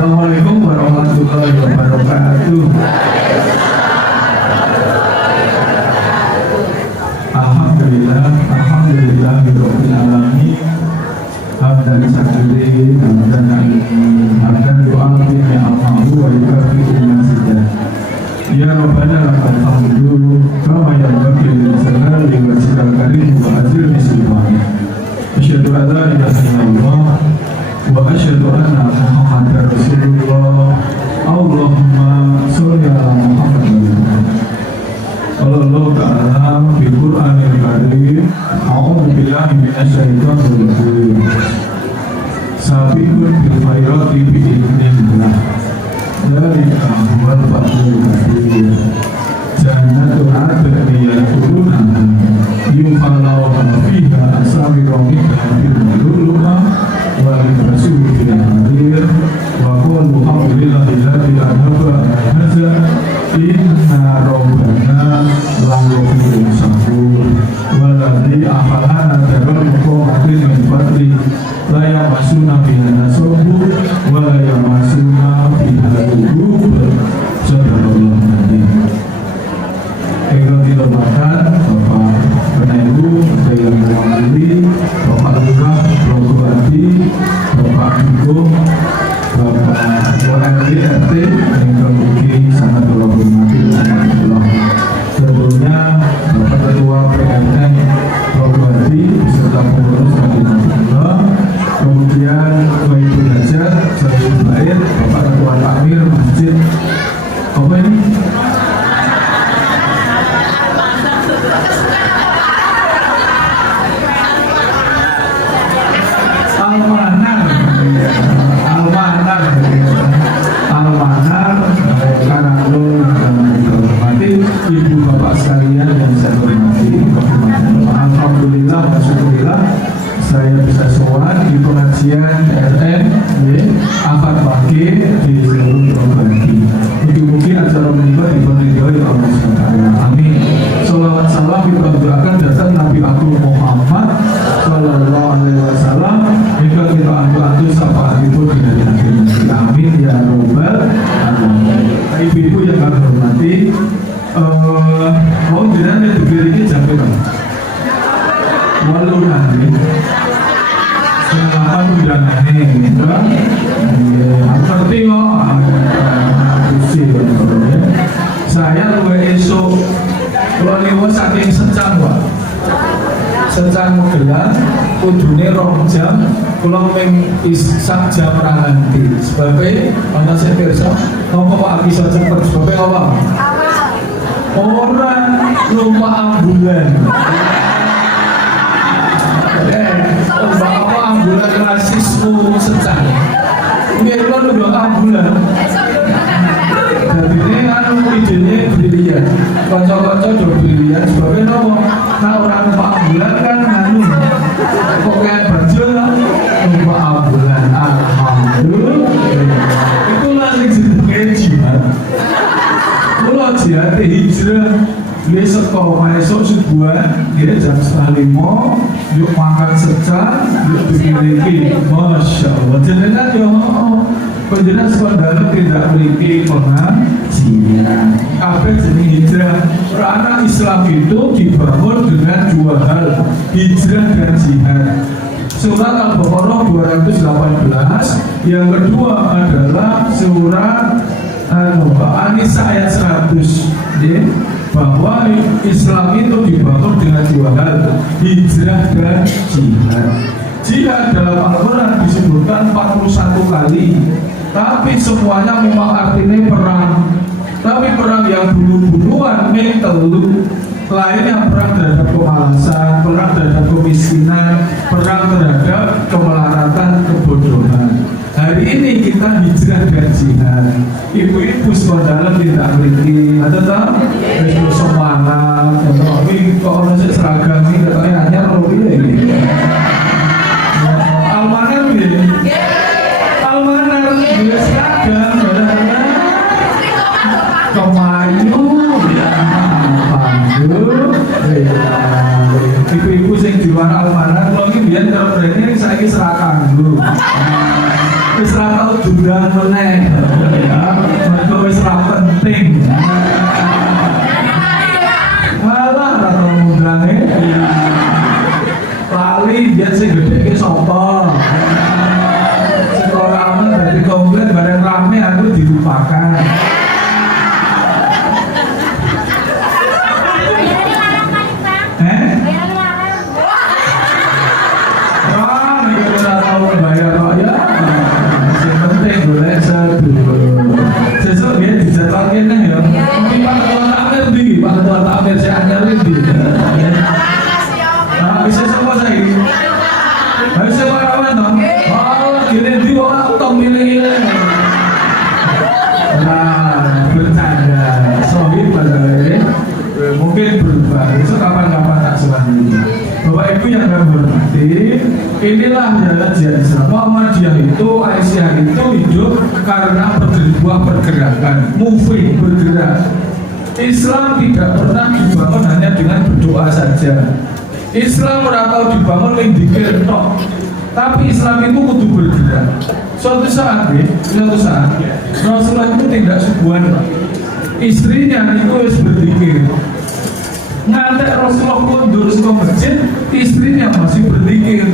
Assalamualaikum warahmatullahi wabarakatuh. Alhamdulillah, alhamdulillahirabbil alamin. Hamdan syakirin, hamdan alimin, hamdan du'amin ya Allah wa yukafi'u mazidah. Ya Rabbana lakal hamdu kama yanbaghi li jalali wajhikal karim wa azimi sultanik. Asyhadu an la ilaha illallah wa asyhadu anna Muhammadar Rasulullah. Allahumma sholli ala Muhammad. Allah Ta'ala fi Qur'anil Karim. A'udzu billahi minasy syaithanir rajim. Sabiqun bil khairati bi idznillah. Dzalika huwal fadlul kabir. Jannatul 'adnin yadkhulunaha yuhallawna fiha asawira min dhahabin lu'lu'a wa libasuhum fiha harir. Wa qulu alhamdulillahi alladzi adhaba al-hazan inna rabbana laghafurun syakur. Waladzi afalana darul muqamatin min fadli la yamasuna fiha nasabu wa la yamasuna fiha lugub. Sadaqallahu alazim. Yang dihormatkan Bapak Penelu, yang mewakili Bapak Lurah, Bapak Bupati, Bapak Dukung, Bapak ORD RT, yang kami sangat berhormati Allah. Tentunya Bapak Ketua PNN Bapak Bupati beserta pengurus Allah. Kemudian Bapak Ibu Hajat, saya Baik, Bapak Ketua Takmir Masjid apa ini? Almanar, Karanglul yang dihormati, ibu bapak sekalian yang saya hormati. Alhamdulillah, alhamdulillah, saya bisa sowan di pengajian RN Ahad Pagi di seluruh provinsi. Mungkin acara menikah diberitahu Allah SWT. Amin. Salawat salam kita doakan datang Nabi Agung Muhammad Sallallahu Alaihi Wasallam. Jika kita adu syafaat itu tidak diakhiri. Amin ya robbal alamin. Ibu-ibu yang kami hormati, mau jenengan itu diri jam berapa? Walau nanti selamat undangan ini, seperti saya esok kalau saking secang secang gelar kudune 2 jam kalau isak jam nanti sebabnya mana saya pirsa apa Pak bisa cepat sebabnya apa orang lupa ambulan bapak ambulan rasismu secang mungkin lo udah ambulan jadi ini kan idenya brilian kocok-kocok udah brilian sebabnya nopo nah orang lupa ambulan kan nganu pokoknya baju lupa ambulan alhamdulillah itulah yang jenenge jihad kalau jihad hijrah dia sekolah esok sebuah dia jam 4:30 yuk makan secang yuk bikin Masya Allah jenengan yo penjelas saudara tidak memiliki pengajian apa jenis hijrah karena Islam itu dibangun dengan 2 hal hijrah dan jihad. Surat Al-Baqarah 218 yang kedua adalah surat An-Nisa ayat 100 ya, bahwa Islam itu dibangun dengan 2 hal hijrah dan jihad. Jihad dalam Al-Quran disebutkan 41 kali, tapi semuanya memang artinya perang. Tapi perang yang bunuh-bunuhan telu, lainnya perang terhadap kemalasan, perang terhadap kemiskinan, perang terhadap kemelaratan, kebodohan. Hari ini kita hijrah dan jihad. Ibu-ibu saudara tidak memiliki ada tak? Besok semangat, tapi kok masih seragam ini katanya hanya robi ini. Almanar ini, almanar dia seragam, kemayu, ibu-ibu yang di luar almanar, kalau ini biar kalau ini saya seragam dulu. Seragam diundang meneh ya, mergo wis ora penting. Malah ora tau ngundange. Lali dia sing gedhe sapa? Sekolah amal dari komplain bareng rame aku dilupakan. Inilah jalan jihad Islam. Muhammadiyah itu, Aisyah itu hidup karena sebuah pergerakan, moving, bergerak. Islam tidak pernah dibangun hanya dengan berdoa saja. Islam ora tau dibangun ning dikir tok. Tapi Islam itu kudu bergerak. Suatu saat Rasulullah itu tidak sebuah istrinya itu harus berzikir. Ngantek Rasulullah mundur ke masjid, istrinya masih berzikir.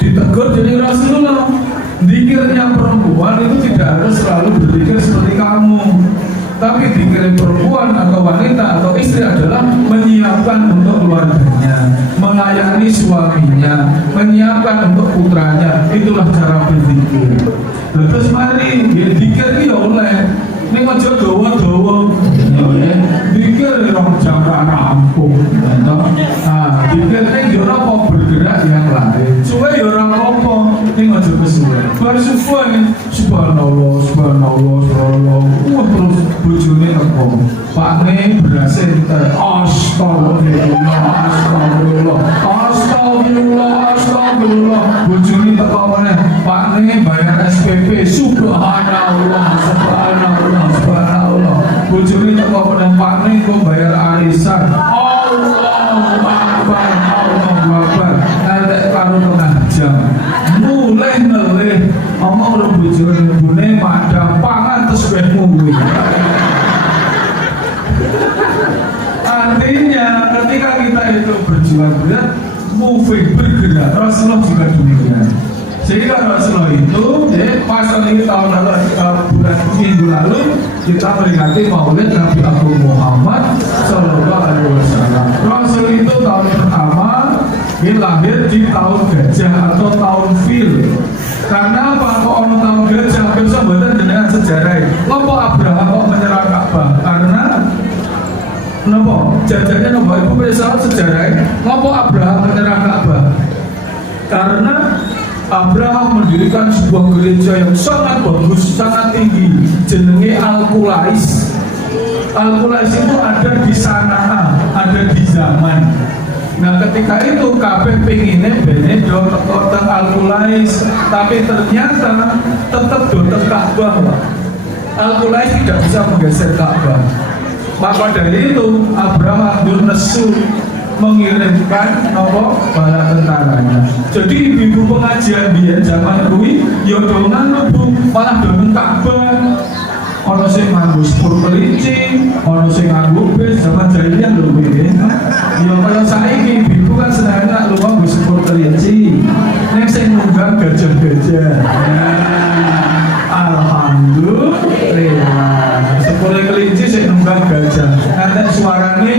Ditegur jadi Rasulullah, zikirnya perempuan itu tidak harus selalu berzikir seperti kamu. Tapi zikir perempuan atau wanita atau istri adalah menyiapkan untuk keluarganya, melayani suaminya, menyiapkan untuk putranya. Itulah cara berzikir. Terus mari zikir ya oleh ini aja dawa-dawa dikir orang jangka rampung dikir ini orang bergerak yang lain suwe ya orang apa ini aja kesuwe baru suwe subhanallah terus bojone teko Pak ne berhasil astagfirullah bojone teko meneh Pak ne bayar SPP subhanallah bojone teko meneh Pak ne kok bayar arisan Allahu Akbar nanti karo tengah jam mulai neleh omong karo bojone bune madang pangan terus kowe ngombe. Artinya ketika kita itu berjuang berat, moving, bergerak, Rasulullah juga demikian. Sehingga Rasulullah itu pasal ini bulan minggu lalu kita peringati Maulid Nabi Agung Muhammad Sallallahu Alaihi Wasallam. Rasul itu tahun pertama dia lahir di tahun gajah atau tahun fil. Karena apa? Kok ono tahun gajah? Bisa buatan dengan sejarah. Ngopo Abraham kok menyerang Ka'bah? Karena nopo jajannya nopo ibu bisa sejarah. Ngopo Abraham menyerang Ka'bah? Karena Abraham mendirikan sebuah gereja yang sangat bagus, sangat tinggi, jenenge Al-Qulais. Al-Qulais itu ada di Sanaa, ada di zaman. Nah ketika itu kabeh penginnya bene do teng Al-Qulais, tapi ternyata tetap do teng Ka'bah. Al-Qulais tidak bisa menggeser Ka'bah. Maka dari itu Abraham nesu mengirimkan bala tentaranya. Jadi ibu pengajian dia zaman kuwi ya dongan lebu malah dongan Ka'bah. Ono sing nganggo sepur kelinci, ono sing nganggo bis zaman jahiliyah lho kuwi. Ya kaya saiki ibu kan senengane lu nganggo sepur kelinci. Nek sing nunggang gajah-gajah. Alhamdulillah. Sepur kelinci sing nunggang gajah. Nanti suarane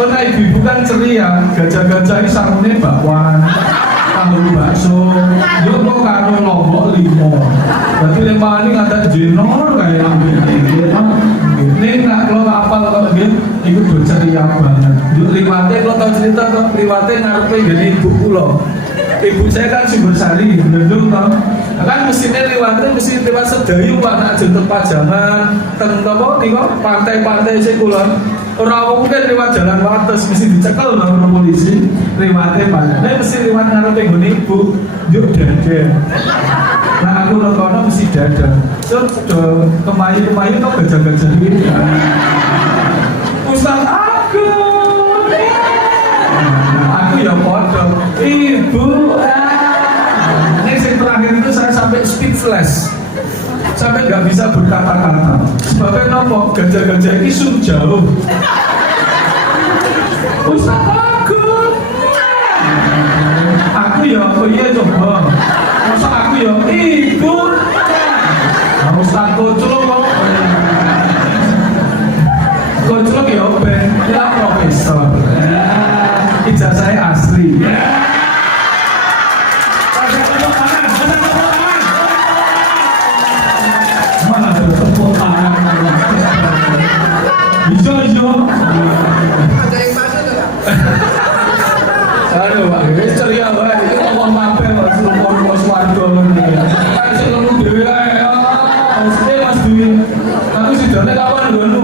karena ibu kan ceria, gajah-gajah ini sarungnya bakwan, tahu bakso, yo kok karo lombok limo. Berarti lima ini ada jenor kayak ini. Ini nak lo apal kalau gitu, ibu ceria banget. Liwate lo tau cerita kok, liwate ngarepe gini ibu pulau. Ibu saya kan Sumbersari, Bandung tau. Kan mesinnya liwatnya mesti lewat Sedayu Pak, nak jentuk pajangan teng apa nih kok pantai-pantai sing kulon. Ora mungkin lewat jalan wates mesti dicekel karo polisi. Liwatnya Pak. Nek mesti lewat ngarepe nggone ibu, yuk dada. Nah aku nonton mesti dada. Terus kemayu-kemayu kok gajah-gajah iki. Ustaz Agung. Aku ya podo. Ibu ini yang terakhir flash sampai nggak bisa berkata-kata. Sebabnya nopo gajah-gajah ini sun jauh. Ustaz takut. Aku ya, oh iya coba. Masa aku ya ikut. Ustaz kocok kok. Kocok ya ben, ya profesor. Ijazah saya asli. Bisa. Ada yang masuk tuh. Aduh, Pak, wis ceria wae. Iki ngomong mape kok suruh swarga ngono ya. Kan sing ngomong dhewe ae. Mesti Mas Dwi. Aku sidone kapan ngono.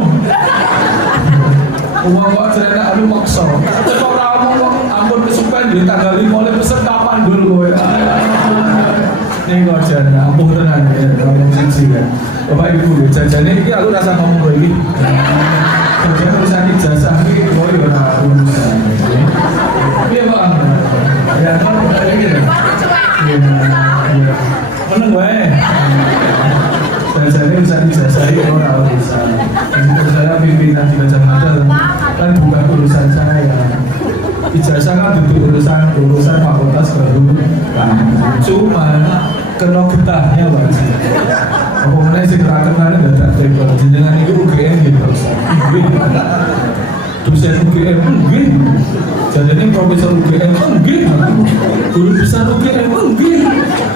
Wong kok cerita lu maksa. Kok ora omong kok ampun kesupen di tanggal 5 pesen kapan dulu kowe. Ning kok jan ampun tenan ya ngomong siji kan. Bapak Ibu, jajane iki aku rasa ngomong kowe iki. Jadi urusan ijazah ini kowe yo ora urusan. Iya Pak. Ya kan kayak gitu. Iya. Meneng wae. Jajane urusan ijazah ini ora urusan. Untuk saya pimpinan di Gajah Mada kan bukan urusan saya. Ijazah kan itu urusan fakultas baru. Cuma kena getahnya wajib. Apa mana sih kerakan nggak ada table. Jenengan itu UGM gitu. Dosen UGM enggih. Jadinya profesor UGM enggih. Guru besar UGM enggih.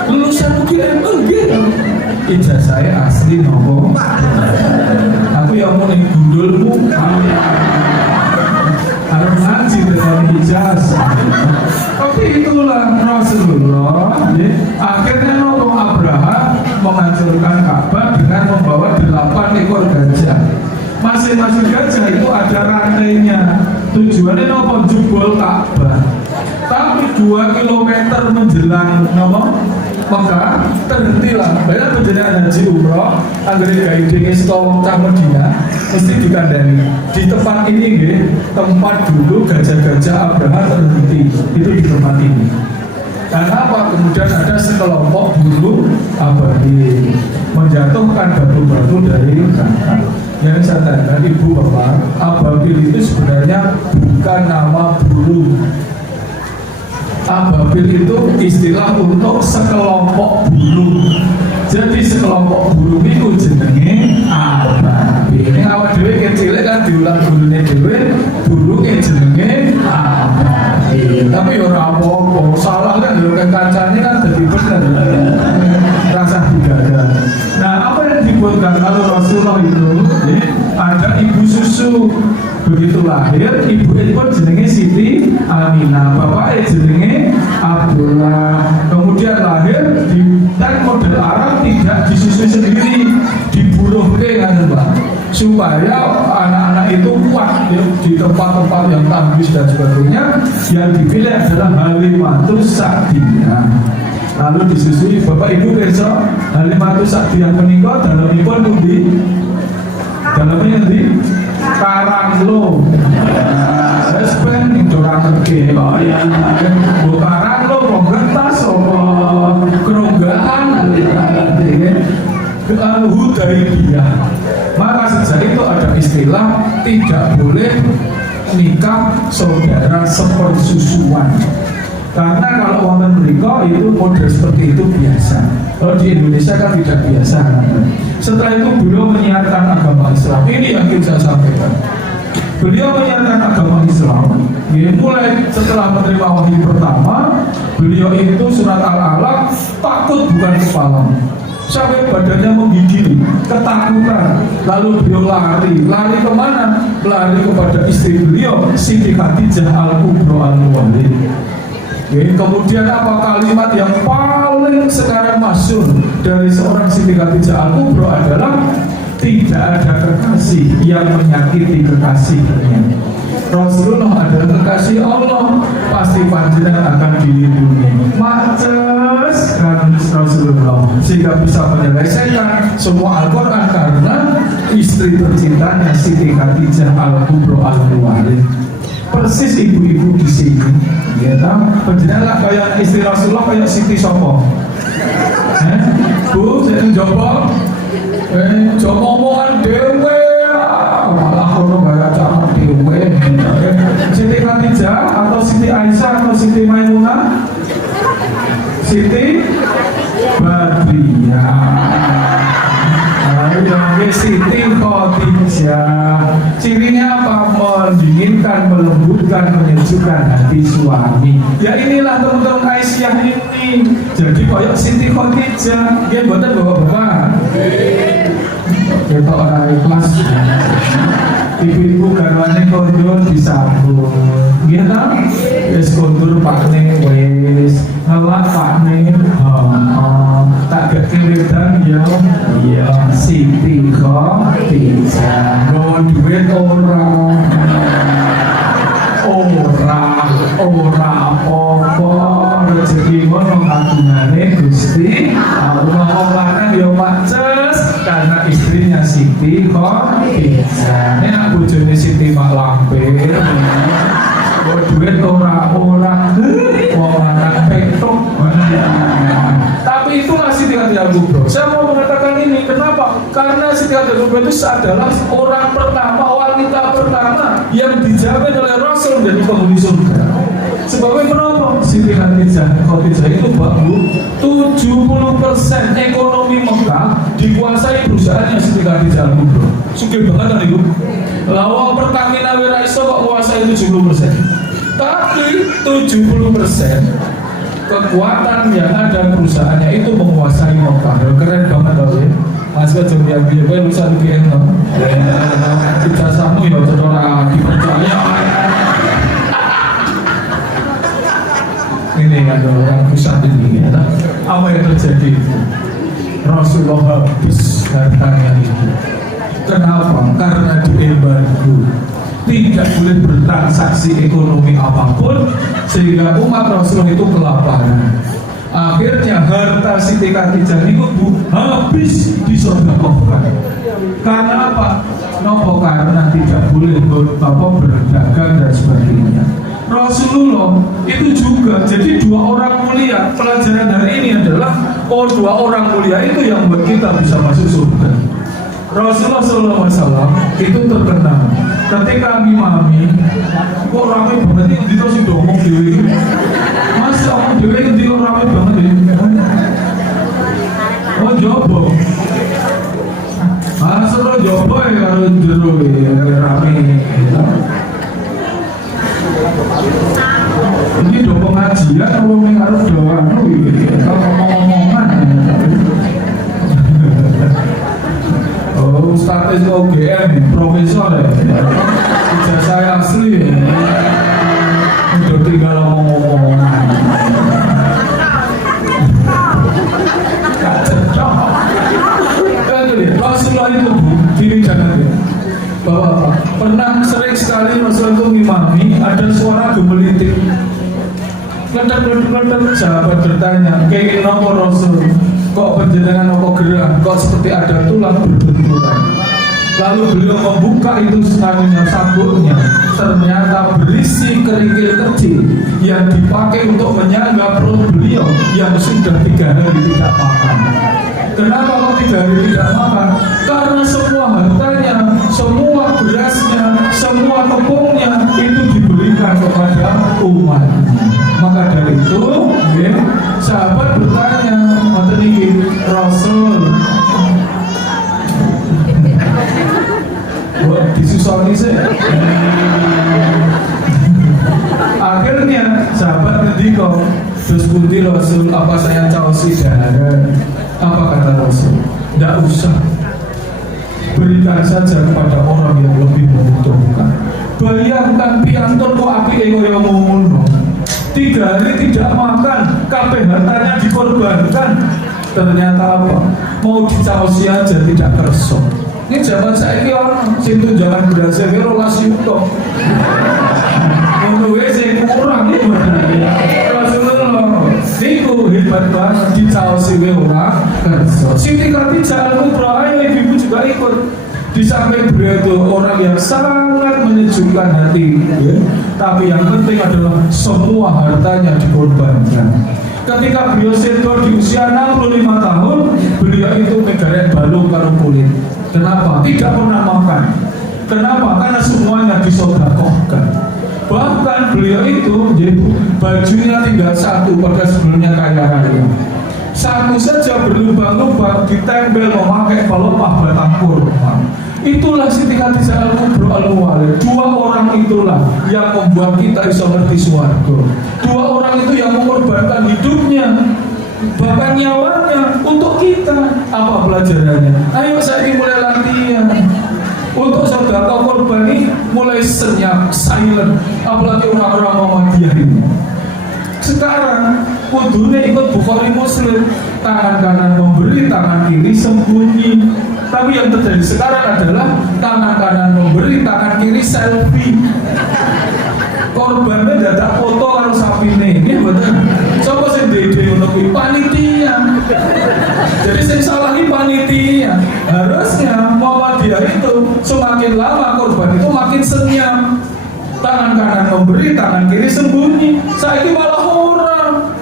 Lulusan UGM enggih. Ijazah saya asli nopo. Aku yang mau nih gundulmu. Harus ngaji dengan ijazah. Tapi itulah Rasulullah. Akhirnya nopo Abraham menghancurkan Ka'bah dengan membawa 8 ekor gajah. Masing-masing gajah itu ada rantainya. Tujuannya nopo jebol Ka'bah. Tapi 2 kilometer menjelang nopo Mekah terhentilah. Banyak perjalanan haji umroh agar gaiding istol Medina mesti dikandani. Di tempat ini tempat dulu gajah-gajah Abraham terhenti. Itu di tempat ini. Karena apa? Kemudian ada sekelompok buruh ababil menjatuhkan batu-batu dari Ka'bah. Yang saya tanya ibu bapak, ababil itu sebenarnya bukan nama buruh. Ababil itu istilah untuk sekelompok burung. Jadi sekelompok burung itu jenenge ababil. Ini awak dhewe kecil kan diulang gurune dhewe, burungnya jenenge ababil. Tapi ya ora apa-apa, salah kan lho kancane kan dadi bener. Rasa digagah. Nah, apa yang dibuatkan kalau Rasulullah itu ada ibu susu. Begitu lahir, ibu itu jenenge Siti Aminah, bapaknya jenenge Abdullah. Kemudian lahir di dan model Arab tidak disusui sendiri, diburuhke kan Pak, supaya anak-anak itu kuat ya, di tempat-tempat yang tandus dan sebagainya. Yang dipilih adalah Halimatus Sa'diyah. Lalu disusui Bapak Ibu besok Halimatus Sa'diyah menikah dalam ikon pundi? Dalamnya nanti Karanglo. Respen itu rangke. Oh ya, bu Karanglo penggertas apa keronggahan Hudaibiyah. Maka sejak itu ada istilah tidak boleh nikah saudara sepersusuan. Karena kalau wonten mriku itu model seperti itu biasa. Kalau di Indonesia kan tidak biasa. Setelah itu beliau menyiarkan agama Islam. Ini yang ingin saya sampaikan. Beliau menyiarkan agama Islam. Mulai setelah menerima wahyu pertama, beliau itu surat Al-Alaq takut bukan kepala. Sampai badannya menggigil, ketakutan. Lalu beliau lari kemana? Lari kepada istri beliau, Siti Khadijah Al-Kubra Al-Walid. Kemudian apa kalimat yang paling sekarang masyhur dari seorang Siti Khadijah Al-Kubra adalah tidak ada kekasih yang menyakiti kekasihnya. Rasulullah adalah kekasih Allah, pasti panjenengan akan dilindungi. Maces kan Rasulullah sehingga bisa menyelesaikan semua Al-Quran karena istri tercintanya Siti Khadijah Al-Kubra Al-Walid. Persis ibu-ibu di sini, ya tahu. Penjenengan kayak istri Rasulullah kayak Siti Sopo, Bu Coba omongan dewe malah kono gaya cara dewe. Siti Khadijah atau Siti Aisyah atau Siti Maimunah? Siti Badriah. Yang Siti Khadijah cirinya apa? Mendinginkan, melembutkan, menyejukkan hati suami. Ya inilah teman-teman Aisyah ini. Jadi koyok Siti Khadijah. Dia buatan bapak-bapak. Kita orang ikhlas. Ibu-ibu garwane kondur disambut. Gitu. Wis kondur pakne wis ngelak pakne. Tak kekelidan ya. Iya Siti Khadijah. Nggon duit orang. Ora apa-apa rezeki ngono kagungane Gusti Allah. Omane ya paces karena istrinya Siti Khadijah. Nek bojone Siti mak lampir. Kok duit ora wong anak petok. Tapi itulah Siti Khadijah Kubra. Saya mau mengatakan ini, kenapa? Karena Siti Khadijah Kubra itu adalah orang pertama, wanita pertama yang dijamin oleh Rasul menjadi penghuni surga. Sebabnya kenapa? Siti Khadijah itu baru 70% ekonomi Mekah dikuasai perusahaannya Siti Khadijah Kubra. Sugih banget kan itu? Lawang Pertamina Wira iso kok kuasai 70%. Tapi 70% kekuatan yang ada perusahaannya itu menguasai Mekah. Keren banget loh ya. Mas kok biar gue lulusan UGM loh. Kita samu ya saudara dipercaya. Ini ada orang pusat ini ya. Apa yang terjadi? Rasulullah habis hartanya itu. Kenapa? Karena diembargo. Tidak boleh bertransaksi ekonomi apapun sehingga umat Rasulullah itu kelaparan. Akhirnya harta Siti Khadijah itu habis disedekahkan. Karena apa? Nopo karena tidak boleh berdagang dan sebagainya. Rasulullah itu juga. Jadi dua orang mulia. Pelajaran hari ini adalah dua orang mulia itu yang buat kita bisa masuk surga. Rasulullah SAW itu terkenal ketika mami kok rame banget ini di terus ngomong dewi masa ngomong dewi ini rame banget ini jobo suruh jobo ya kalau jero rame ini do pengajian kalau harus doang kalau ngomong-ngomongan status OGM, profesor ya. Ijazah saya asli ya. Udah tinggal ngomong-ngomong. Gak cocok. Rasulullah itu diri jangan ya. Bapak, pernah sering sekali Rasulullah itu ngimami ada suara gemelitik. Ledak-ledak sahabat bertanya, kayak kenapa Rasul? Kok penjenengan apa gerak? Kok seperti ada tulang berbenturan? Lalu beliau membuka itu sabuknya. Ternyata berisi kerikil kecil yang dipakai untuk menyangga perut beliau yang sudah 3 hari tidak makan. Kenapa kok 3 hari tidak makan? Karena semua hartanya, semua berasnya, semua tepungnya itu diberikan kepada umat. Maka dari itu, sahabat bertanya, Rasul, disusoni sih. Akhirnya sahabat ngendiko, terus pundi Rasul, apa saya caosi darah? Apa kata Rasul? Tidak usah. Berikan saja kepada orang yang lebih membutuhkan. Bayangkan piantun kok api yang ngono. 3 hari tidak makan, kabeh hartanya dikorbankan. Ternyata apa? Mau dicaosi aja tidak kerso. Ini zaman saya ini orang situ jangan berasa rolas itu. Untuk sing kurang itu Rasulullah. Niku hebat banget dicaosi orang kerso. Siti Khadijah Kubra, ayo ibu juga ikut. Di samping beliau itu orang yang sangat menyejukkan hati, ya. Tapi yang penting adalah semua hartanya dikorbankan. Ketika beliau sedo di usia 65 tahun, beliau itu anu kulit. Kenapa? Tidak pernah makan. Kenapa? Karena semuanya disedekahkan. Bahkan beliau itu bajunya tinggal satu, pada sebelumnya kaya raya. Satu saja berlubang-lubang ditempel memakai pelepah batang kurma. Itulah Siti Khadijah Al-Kubra Al-Muwalid. Dua orang itulah yang membuat kita bisa ngerti swarga. Dua orang itu yang mengorbankan hidupnya, bahkan nyawanya untuk kita. Apa pelajarannya? Ayo saya mulai latihan untuk sedekah korban ini, mulai senyap, silent. Apalagi orang-orang Muhammadiyah ini. Sekarang kudunya ikut Bukhari Muslim, tangan kanan memberi, tangan kiri sembunyi. Tapi yang terjadi sekarang adalah tangan kanan memberi, tangan kiri selfie. Korbannya dadak foto kalau sapi ini betul. Coba sendiri untuk panitia. Jadi saya salahi panitia. Harusnya Muhammadiyah itu semakin lama korban itu makin senyap. Tangan kanan memberi, tangan kiri sembunyi. Saya ini malah orang,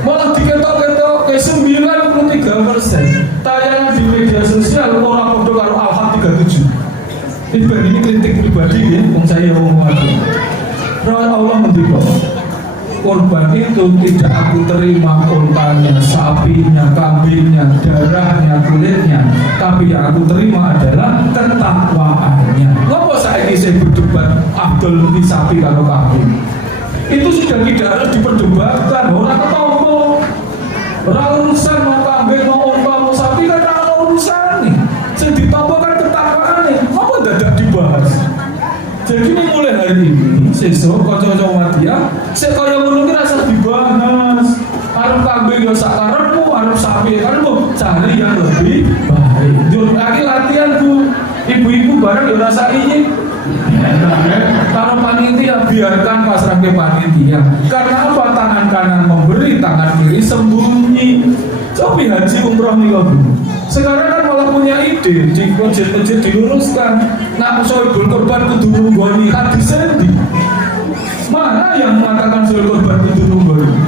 malah diketok-ketok ke 93%. Tayangan di media sosial orang bodoh karo Al-Haq 37. Ini kritik pribadi ya, yang saya ngomong lagi. Allah mendikau korban itu tidak aku terima untanya, sapinya, kambingnya, darahnya, kulitnya, tapi yang aku terima adalah ketakwaannya. Kenapa saya berdebat Abdul lebih sapi kalau kambing? Itu sudah tidak harus diperdebatkan. Orang tahu, orang urusan mau kambing, mau unta, mau sapi kan ada urusan nih. Saya ditambahkan ketakwaannya. Apa tidak dibahas? Jadi ini mulai hari ini, sesuk kocok-kocok Muhammadiyah, saya kaya ngono ki rasa dibahas. Arep kambing ya sak karepmu, arep sapi ya karepmu, cari yang lebih baik. Yo lagi latihan Bu. Ibu-ibu bareng ya rasa ini. Kalau panitia biarkan pasrah ke panitia. Karena apa? Tangan kanan memberi, tangan kiri sembunyi. Coba haji umroh nih Bu. Sekarang kan malah punya ide di masjid-masjid diluruskan. Nak sohibul korban kudu nunggoni hadis endi? Mana yang mengatakan sohibul korban kudu nunggoni?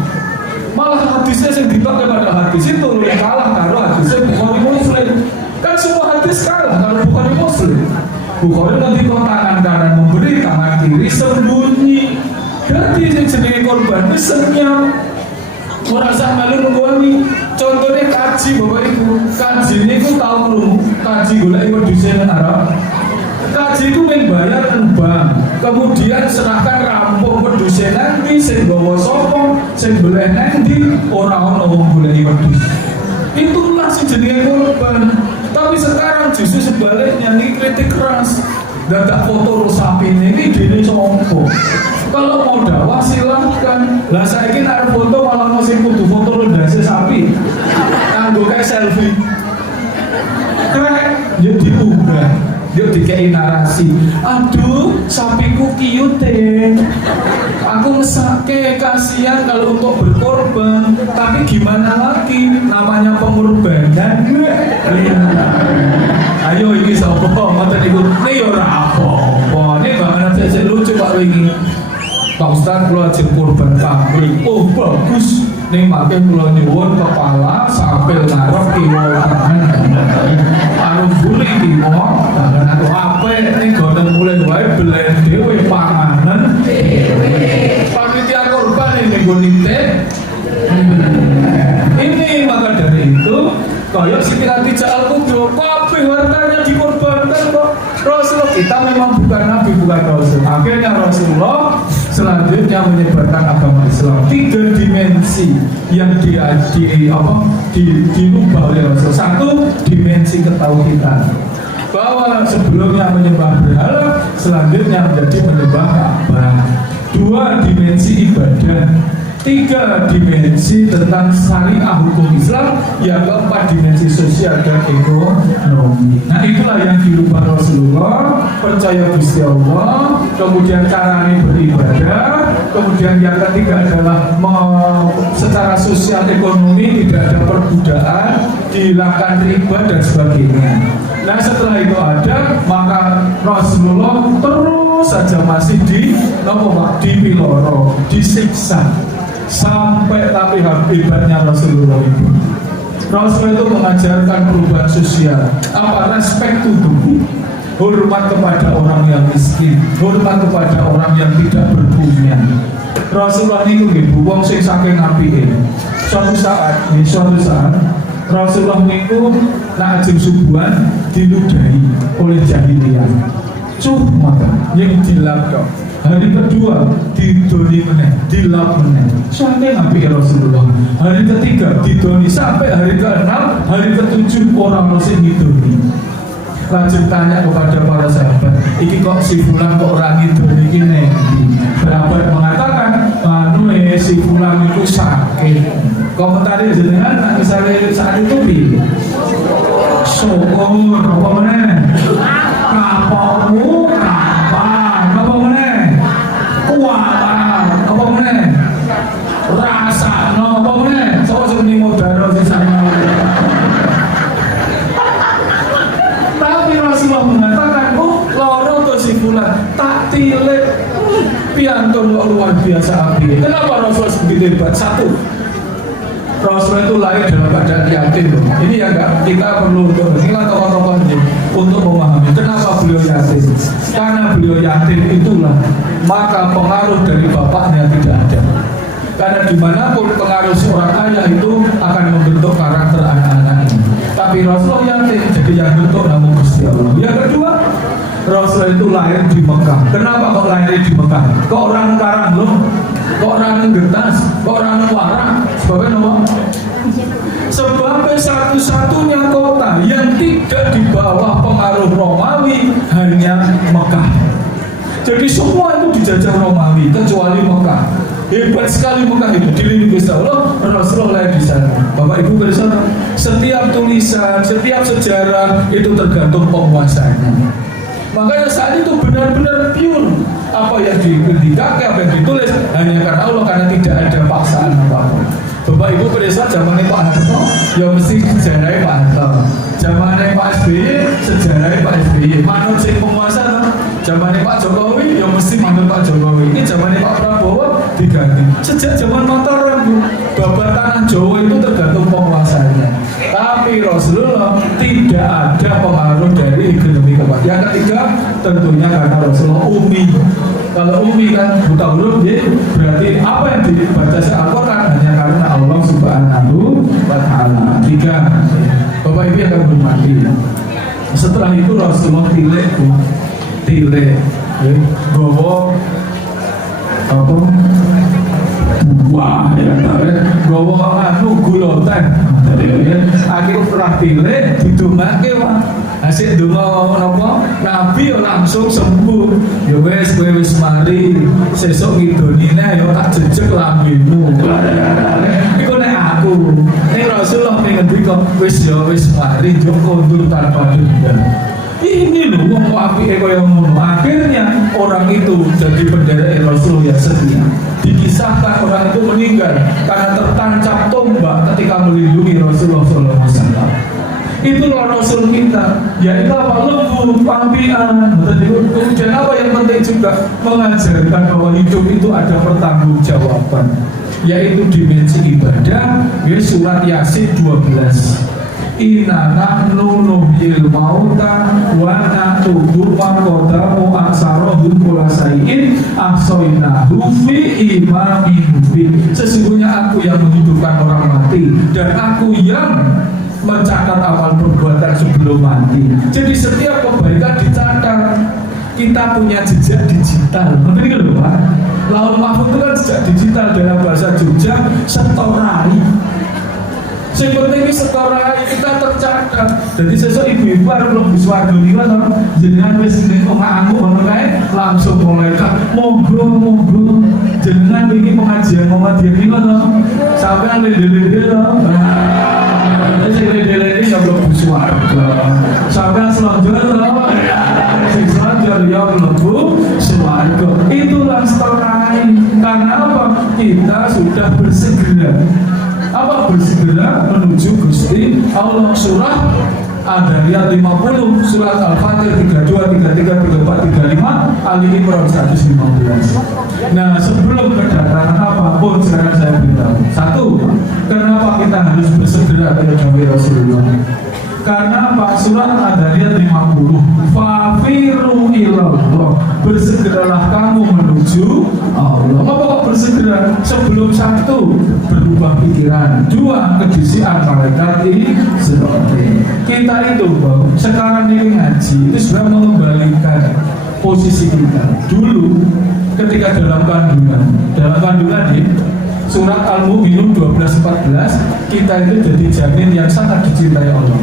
Malah hadisnya yang dipakai pada hadis itu yang kalah karo hadisnya Bukhari Muslim. Kan semua hadis kalah kalau Bukhari Muslim. Bukhari nanti kok tangan kanan memberi, tangan kiri sembunyi. Jadi yang jenenge korban itu senyap. Orang sak melu nunggoni. Contohnya kaji Bapak Ibu, kaji ini aku tahu belum? Kaji golek produsen Arab. Kaji itu membayar bank, kemudian serahkan rampung produsen nanti, sing bawa sopong, sing boleh nanti orang boleh produs. Itulah si jenis korban. Tapi sekarang justru sebaliknya ini kritik keras. Dadak foto sapi ini sompo. Kalau mau dakwah silahkan. Lah saya ini ada foto malah masih kudu foto rendasi sapi. Anggo kayak selfie. Keren, yuk diunggah, yuk dikei narasi. Aduh, sapiku cute. Aku ngesake, kasihan kalau untuk berkorban. Tapi gimana lagi? Namanya pengorbanan. Ayo ini sopo, mata ikut. Ini ora apa-apa. Ini bagaimana saya lucu Pak Wingi. Pak Ustadz kalau ajeng korban kambing, oh bagus. Nih makin kalau nyuwun kepala sambil ngarep kiwa tangan. Anu buli kiwa, tangan aku apa? Nih goten mulai wae belen dewe panganan. Panitia korban ini gonite. Ini maka dari itu, kaya Siti Khadijah Al-Kubra, kabeh hartanya dikorbankan kok. Rasulullah kita memang bukan Nabi, bukan Rasul. Akhirnya Rasulullah selanjutnya menyebarkan agama Islam. 3 dimensi yang dirubah oleh Rasul. 1 dimensi ketauhidan, bahwa sebelumnya menyembah berhala, selanjutnya menjadi menyembah Ka'bah. 2 dimensi ibadah, 3 dimensi tentang syariah hukum Islam, yang 4 dimensi sosial dan ekonomi. Nah itulah yang dirubah Rasulullah, percaya Gusti Allah, kemudian caranya beribadah, kemudian yang ketiga adalah secara sosial ekonomi tidak ada perbudakan, dihilangkan riba dan sebagainya. Nah setelah itu ada, maka Rasulullah terus saja masih dipiloro, disiksa sampai tapi hebatnya Rasulullah itu Rasul itu mengajarkan perubahan sosial. Apa? Respect to the, hormat kepada orang yang miskin, hormat kepada orang yang tidak berpunya. Rasulullah niku nggih wong sing saking apike. Suatu saat Rasulullah niku nak ajeng subuhan diludahi oleh jahiliyah. Cuma yang dilap. Hari kedua didoni meneh, dilap meneh. Sampai apike Rasulullah. Hari ketiga didoni sampai hari ke-6, hari ke-7 orang masih didoni. Lanjut tanya kepada para sahabat, ini kok si fulan kok orang itu ini Sahabat mengatakan, si fulan itu sakit. Komentarnya jenengan, nah misalnya saat itu syukur, apa meneh? Kapokmu, kapan? Apa meneh? Kualan, apa meneh? Rasa, apa meneh? Soal sini modal di sana. Rasulullah mengatakan, loro tuh si fulan tak tilik piantun luar biasa api. Kenapa Rasulullah begitu hebat? Satu, Rasulullah itu lahir dalam keadaan yatim. Ini yang kita perlu untuk inilah tokoh-tokoh ini untuk memahami kenapa beliau yatim. Karena beliau yatim itulah maka pengaruh dari bapaknya tidak ada. Karena dimanapun pengaruh seorang ayah itu akan membentuk karakter anak-anaknya. Tapi Rasulullah yatim, jadi yang bentuk namun Gusti Allah. Yang kedua, Rasulullah itu lahir di Mekah. Kenapa kok lahir di Mekah? Kok orang karang loh? Kok orang getas? Kok orang warang? Sebabnya apa? Sebabnya satu-satunya kota yang tidak di bawah pengaruh Romawi hanya Mekah. Jadi semua itu dijajah Romawi kecuali Mekah. Hebat sekali Mekah itu dilindungi Allah. Rasulullah di sana. Bapak Ibu di sana. Setiap tulisan, setiap sejarah itu tergantung penguasanya. Makanya saat itu benar-benar pure. Apa yang diketikake, apa yang ditulis hanya karena Allah, karena tidak ada paksaan apa-apa. Bapak Ibu pada saat zamannya Pak Harto, ya mesti sejarahnya Pak Harto. Zamannya Pak SBY, sejarahnya Pak SBY. Manut sing penguasa no? Zamannya Pak Jokowi, ya mesti manut Pak Jokowi. Ini zamannya Pak Prabowo diganti. Sejak zaman Mataram, babat tanah Jawa itu tergantung penguasanya. Tapi Rasulullah tidak ada pengaruh dari ekonomi kepada. Yang ketiga, tentunya karena Rasulullah umi. Kalau umi kan buta huruf, ya, berarti apa yang dibaca Al-Quran hanya karena Allah Subhanahu wa Ta'ala. Tiga, Bapak Ibu yang akan hormati. Setelah itu Rasulullah tilek, gowo apa? Wah, ya gowo gula teh. Akhirnya pernah tilek didongake wah. Asik donga napa Nabi langsung sembuh. Ya wis kowe wis mari sesuk ngidonine ya tak jejeg lambemu. Iku nek aku. Nek Rasulullah ngendika wis ya wis mari yo kondur tanpa dendam. Ini loh wong apike kaya ngono. Akhirnya orang itu jadi penderek Rasul yang setia. Dikisahkan orang itu meninggal karena tertancap tombak ketika melindungi Rasulullah SAW. Itulah Rasul kita, yaitu apa? Lembut, pampian. Kemudian apa yang penting juga mengajarkan bahwa hidup itu ada pertanggungjawaban, yaitu dimensi ibadah. Surat Yasin 12. Inna nahnu nuhyil mauta wa natubu maqadamu aksarohum kulasai'in ahsoinahu fi imamin mubin. Sesungguhnya aku yang menghidupkan orang mati dan aku yang mencatat amal perbuatan sebelum mati. Jadi setiap kebaikan dicatat. Kita punya jejak digital. Ngerti kan lho Pak? Laut Mahfud itu kan jejak digital dalam bahasa Jogja setorai. Yang penting ini setorai kita tercatat. Jadi sesuk ibu-ibu harus mlebu swarga niku to. Jenengan wis ning omah aku ngono kae langsung malaikat monggo jenengan iki pengajian Muhammadiyah niku to. Sampeyan lede-lede to. Sing lede-lede ya mlebu swarga. Sampeyan selonjor to. Sing selonjor ya mlebu swarga. Itulah setorai. Karena apa? Kita sudah bersegera. Apa bersegera menuju Gusti Allah. Surah Ad-Dariyat 50, surat Al-Fatih 32, 33, 34, 35, Ali Imran 115. Nah, sebelum kedatangan apapun sekarang saya beritahu. Satu, kenapa kita harus bersegera ke Nabi Rasulullah? Karena Pak surat Ad-Dariyat 50, fafiru ilallah, bersegeralah kamu menuju Allah. Apa kok bersegera? Sebelum satu, berubah pikiran. Dua, kedisian malaikat seperti kita itu Bang, sekarang ini ngaji itu sudah mengembalikan posisi kita. Dulu ketika dalam kandungan di surat Al-Mu'minun 12-14, kita itu jadi janin yang sangat dicintai Allah.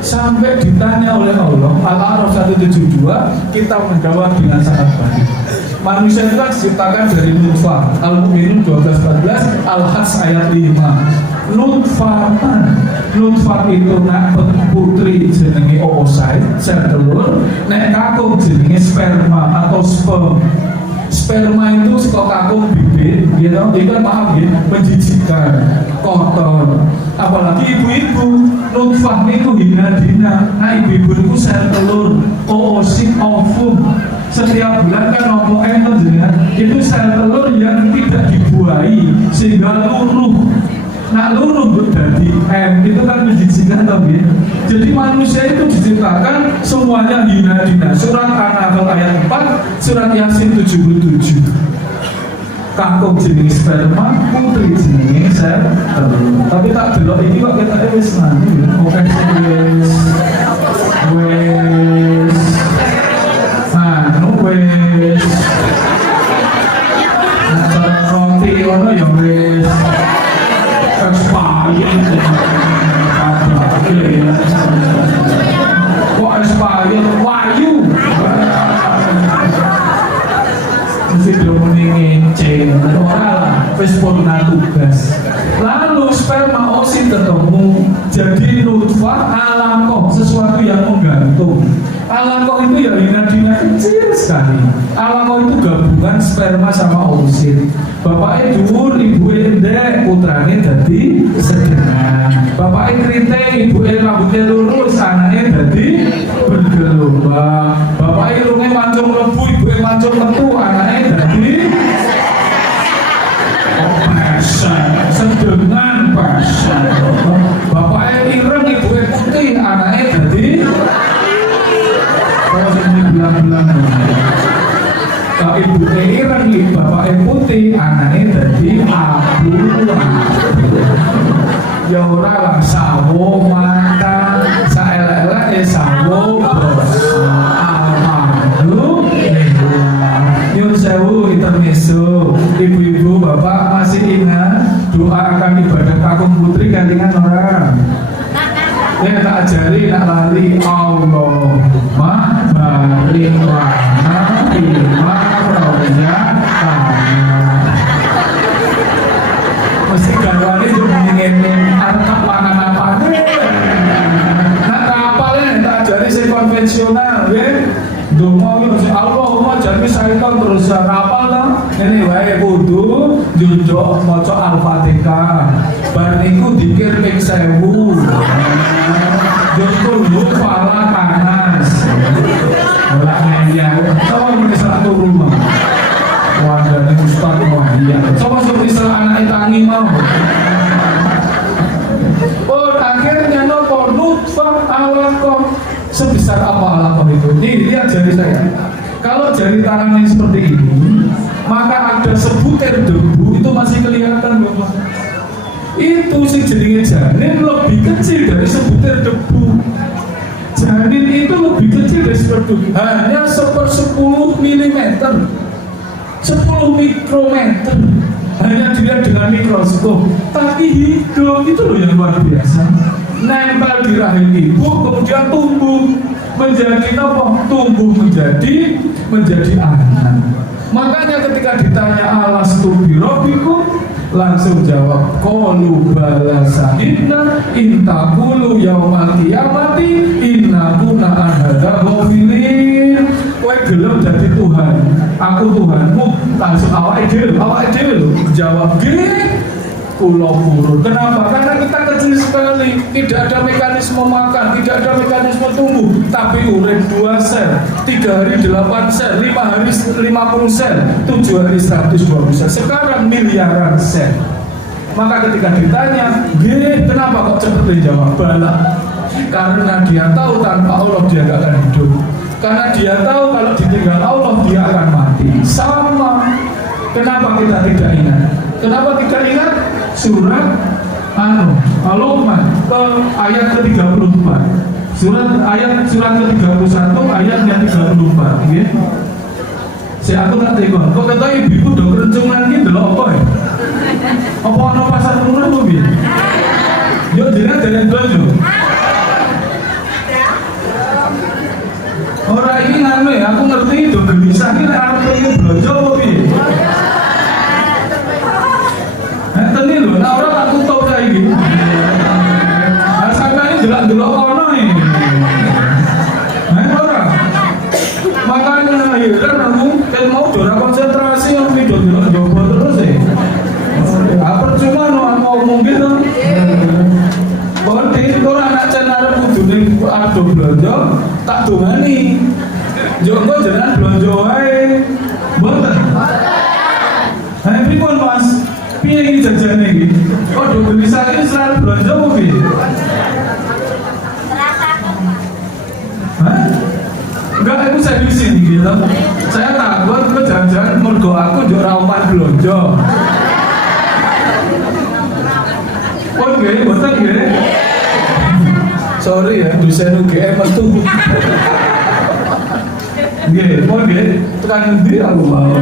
Sampai ditanya oleh Allah, Al-A'raf 172, kita menjawab dengan sangat baik. Manusia itu kan diciptakan dari nutfah. Al-Mu'minun 12-14, Al-Hajj ayat 5. Nutfah itu nak putri jenenge oocyte, sel telur, nek kakung jenenge sperma atau sperm. Sperma itu suka kakung bibit, gitu, itu kan paham ya, menjijikkan, kotor. Apalagi ibu-ibu, nutfah itu hina-dina. Nah ibu-ibu itu sel telur, oosit, ovum. Setiap bulan kan ngomong itu sel telur yang tidak dibuahi sehingga luruh. Nah luruh berarti itu kan menjijikkan ya. Jadi manusia itu diciptakan semuanya hina-dina. Surat An-Nahl ayat 4, surat Yasin 77. Kakung jenis sperma, putri jenis sel telur. Tapi tak delok iki kok kita wis mandi. Oke wis. Wis. Nah, roti ono ya wis. Expired. Kok expired? Wahyu. Mesti diomongin ngece. Ora lah, wis purna tugas. Lalu sperma oosit ketemu jadi nutfah alaqah, sesuatu yang menggantung. Alaqah itu ya hina-dina kecil sekali. Alaqah itu gabungan sperma sama oosit. Bapaknya dhuwur, ibuke endek, putrane dadi sedengah. Bapaknya kriting, ibuke rambutnya lurus, anaknya dadi bergelombang. Bapaknya irunge mancung lebu, ibuke mancung metu, anaknya dadi pesan, sedengan pesan. Bapaknya ireng, ibuke putih, anaknya dadi kalau ini bilang-bilang ibu ireng, bapak putih, anaknya jadi abu. Ya ora lah sawo mata, saelek-elek sawo alhamdulillah. Nyun sewu intermezzo. Ibu-ibu, bapak masih ingat doa akan ibadah kakung putri gantingan orang? Ya tak ajari, nak lali. Allahumma barik lana fima royakana. Mesti garwane itu ingin arep pangan apa? Nak kapalnya tak ajari sing konvensional, ya. Dongo iki Allahumma jami syaitan terus kapal ta. Ini wae kudu njujuk maca Al-Fatihah. Bar niku dikir ping 1000. Joko lu pala panas. Ora ngayal. Coba muni satu rumah. Wandane Ustaz Wahya. Coba suruh istilah anak tangi mau. Oh, akhirnya nopo nutfah alaqah. Sebesar apa alaqah itu? Nih, lihat jari saya. Kalau jari tangan yang seperti ini, maka ada sebutir debu itu masih kelihatan, Bapak. Itu si jenenge janin lebih kecil dari sebutir debu. Janin itu lebih kecil dari sebutir debu, hanya 1/10 mm, 10 mikrometer. Hanya dilihat dengan mikroskop, tapi hidup itu loh yang luar biasa. Nempel di rahim ibu, kemudian tumbuh menjadi apa? Tumbuh menjadi anak. Makanya ketika ditanya alastu birabbikum, langsung jawab qalu bala sahidna in taqulu yaumal qiyamati inna kunna an hadza ghafilin. Kowe gelem dadi Tuhan, aku Tuhanmu. Langsung awake dhewe jawab nggih. Pulau Purun. Kenapa? Karena kita kecil sekali, tidak ada mekanisme makan, tidak ada mekanisme tumbuh, tapi urin 2 sel, 3 hari 8 sel, 5 hari 50 sel, 7 hari 120 sel. Sekarang miliaran sel. Maka ketika ditanya, kenapa kok cepat dijawab? Bala. Karena dia tahu tanpa Allah dia gak akan hidup. Karena dia tahu kalau ditinggal Allah dia akan mati. Sama. Kenapa kita tidak ingat? Kenapa tidak ingat? Surat Al-Luqman ayat ke-34. Surat ke-31 ayat yang 34. Nggih. Saya aku tak tega. Kok kata ibu do kerencengan iki ndelok apa ya? Apa ana pasar murah to piye? Yo jenengan jalan belanja. Ora iki nganu ya, aku ngerti do gelisah iki nek arep pengen belanja apa piye? Teni lho, nek ora tak tutup saiki. Lah sampeyan delok-delok kono iki. Ora. Makanya heran aku mau ora konsentrasi yang video delok-delok terus ya. Percuma mau ngomong gitu. Kalau orang anak channel kudune ado belanja tak dongani. Joko jenengan belanja wae. Mboten. Lah pripun Mas? Piye iki jajane iki? Kok do gelisah iki selalu belanja opo piye? Hah? Enggak, aku serius ini gitu. Saya takut ke jangan-jangan mergo aku njok ra omah belanja. Oh nggih, mboten nggih. Sorry ya, dosen UGM metu. Nggih, oh nggih, tekan endi aku mau.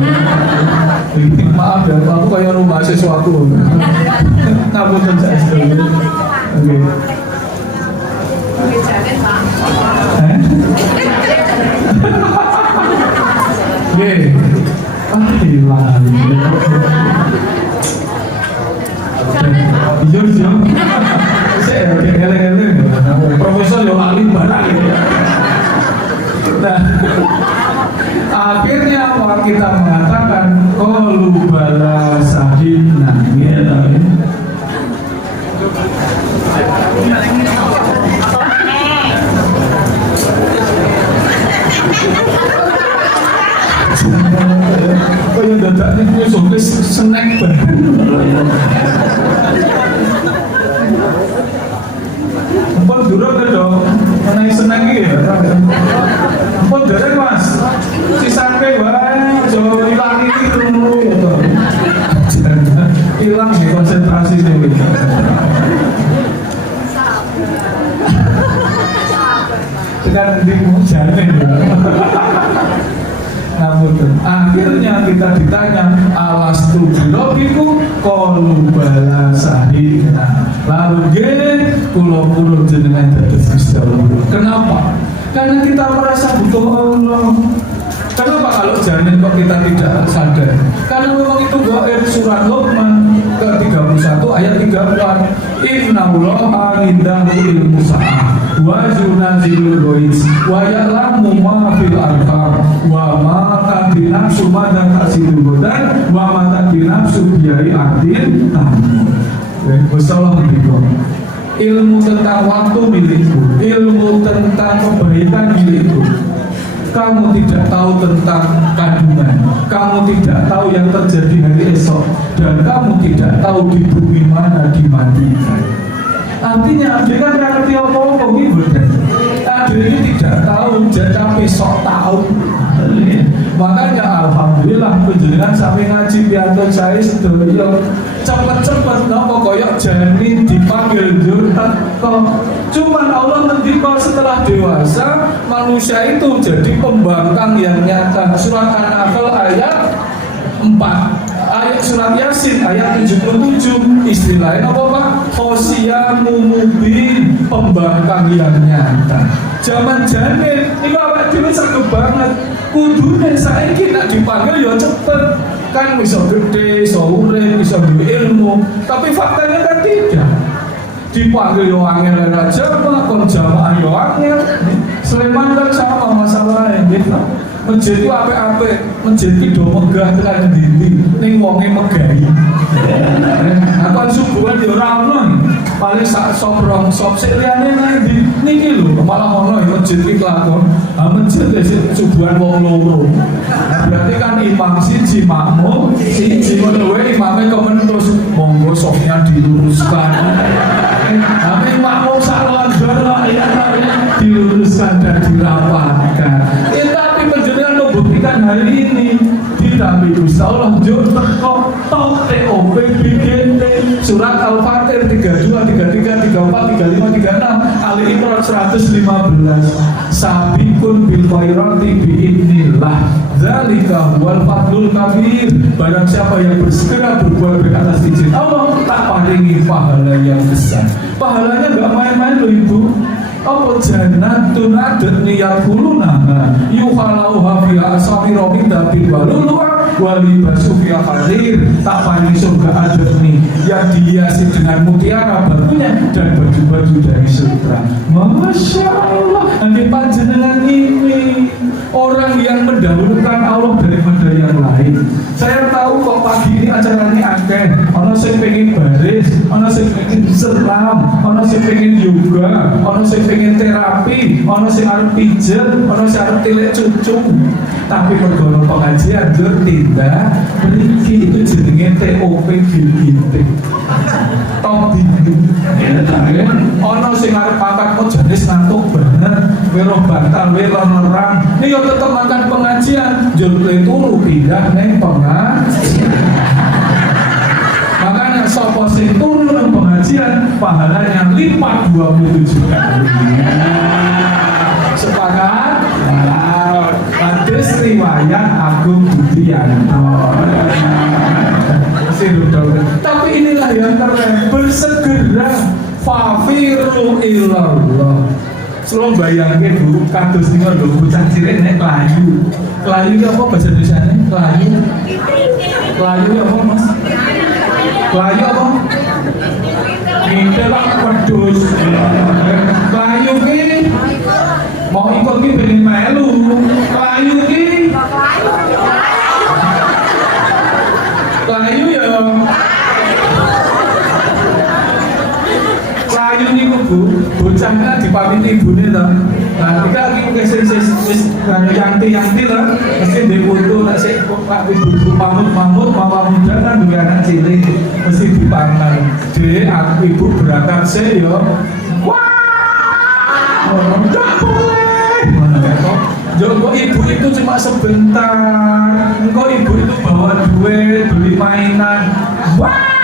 Maaf ya, aku kayak rumah sesuatu. Ngapunten saestu. Nggih. Nggih. Hilang. Jujur, saya eleng-eleng. Profesor yo ahli barang. Nah, akhirnya kita mengatakan qalu bala sahibna. Kok yang dadak ini sampai snack banget. Ampun durung kan dong, mengenai snack ini ya. Ampun dereng Mas, sisake wae, aja ilang iki ngono ya. Hilang di konsentrasi itu. Sekarang di jamin ya. Akhirnya kita ditanya alastu birobiku qalu bala sahibna. Lalu kula purun jenengan dados Gusti Allah. Kenapa? Karena kita merasa butuh Allah. Kenapa kalau janin kok kita tidak sadar? Karena memang itu gaib surat Luqman ke-31 ayat 34. Innallaha indahu ilmu sa'ah wa yunazilul ghaiz wa ya'lamu ma fil arham wa ma tadri nafsu madza taksibu ghadan wa ma tadri nafsu bi'ai ardin tamut. Wassallallahu alaihi. Ilmu tentang waktu milikku, ilmu tentang kebaikan milikku. Kamu tidak tahu tentang kandungan, kamu tidak tahu yang terjadi hari esok, dan kamu tidak tahu di bumi mana dimandikan. Artinya dia kan tidak ngerti apa-apa gitu. Dia ini tidak tahu, tapi sok tahu. Makanya alhamdulillah penjenengan sampai ngaji piantun saya sedoyo cepet-cepet nopo koyok janin dipanggil jurhat kok. Cuman Allah mendikau setelah dewasa manusia itu jadi pembangkang yang nyata. Surat An-Nahl ayat 4, ayat surat Yasin ayat 77 istilahnya apa Pak? Khosiyamu mubin, pembangkang yang nyata. Zaman janin ini awak dhewe saged banget. Kudune saiki nek dipanggil ya cepet. Kan bisa gede, bisa urip, bisa duwe ilmu. Tapi faktanya kan tidak. Dipanggil yo angel aja, kon jamaah yo angel. Sleman kan sama masalahnya gitu. Masjid itu apik-apik, masjid iki do megah tekan ndi ning wonge megahi. Nah kon subuhan yo ora ono. Paling sak sop rong sop sik liyane nang ndi niki lho malah ono masjid iki kelakon. Ah masjid subuhan wong loro. Berarti kan imam siji makmum siji ngono wae imame komen terus monggo sopnya diluruskan. Tapi makmum salon doro ya diluruskan dan dirapatkan. Tapi penjenengan membuktikan hari ini didampingi Gusti Allah njur teko tok TOP BGT surat Al-Fatir 32 33 34 35 36 Ali Imran 115 sabiqun bil khairati biidznillah dzalika huwal fadlul kabir. Barang siapa yang bersegera berbuat baik atas izin Allah tak paringi pahala yang besar. Pahalanya enggak main-main loh Ibu. Apa jannatun adat niat kuluna yukhalauha fiha asafiro min dabin walulu'a walibasu fiha harir. Tak paling surga adat nih yang dihiasi dengan mutiara batunya dan baju-baju dari surga. Masya Allah. Nanti panjenengan ini orang yang mendahulukan Allah daripada yang lain. Saya tahu kok pagi ini acaranya akeh. Ono sing pengen baris, ono sing pengen selam, ono sing pengen yoga, ono sing pengen terapi, ono sing arep pijet, ono sing arep tilik cucu. Tapi pergono pengajian jur tindak mriki itu jenenge TOP GGT. Topi ono sing arep papat kok jenis ngantuk banget, weruh batal, weruh nerang. Ini yo tetep makan pengajian, jur turu pindah neng pengajian. Makanya sapa sing turu nang pengajian pahalanya lipat 27 kali. Sepakat? Hadis riwayat Agung Budianto. Tapi inilah yang keren, bersegera fafiru ilallah. Selalu bayangin Bu, kados niku lho bocah cilik nek Klayu. Klayu iki apa bahasa Indonesiane? Klayu. Klayu apa Mas? Klayu apa? Mintelak pedus. Klayu ki mau ikut ki pengen melu. Klayu ki Klayu ya. Klayu niku Bu, bocah kan dipamiti ibune to. Nah, kita lagi wis yanti lah, mesti difoto nek sik ibu pamut mama muda kan duwe anak cilik mesti dipangan. Dek aku ibu berangkat sih yo. Wah, enggak boleh. Joko ibu itu cuma sebentar. Engkau ibu itu bawa duit beli mainan. Wah.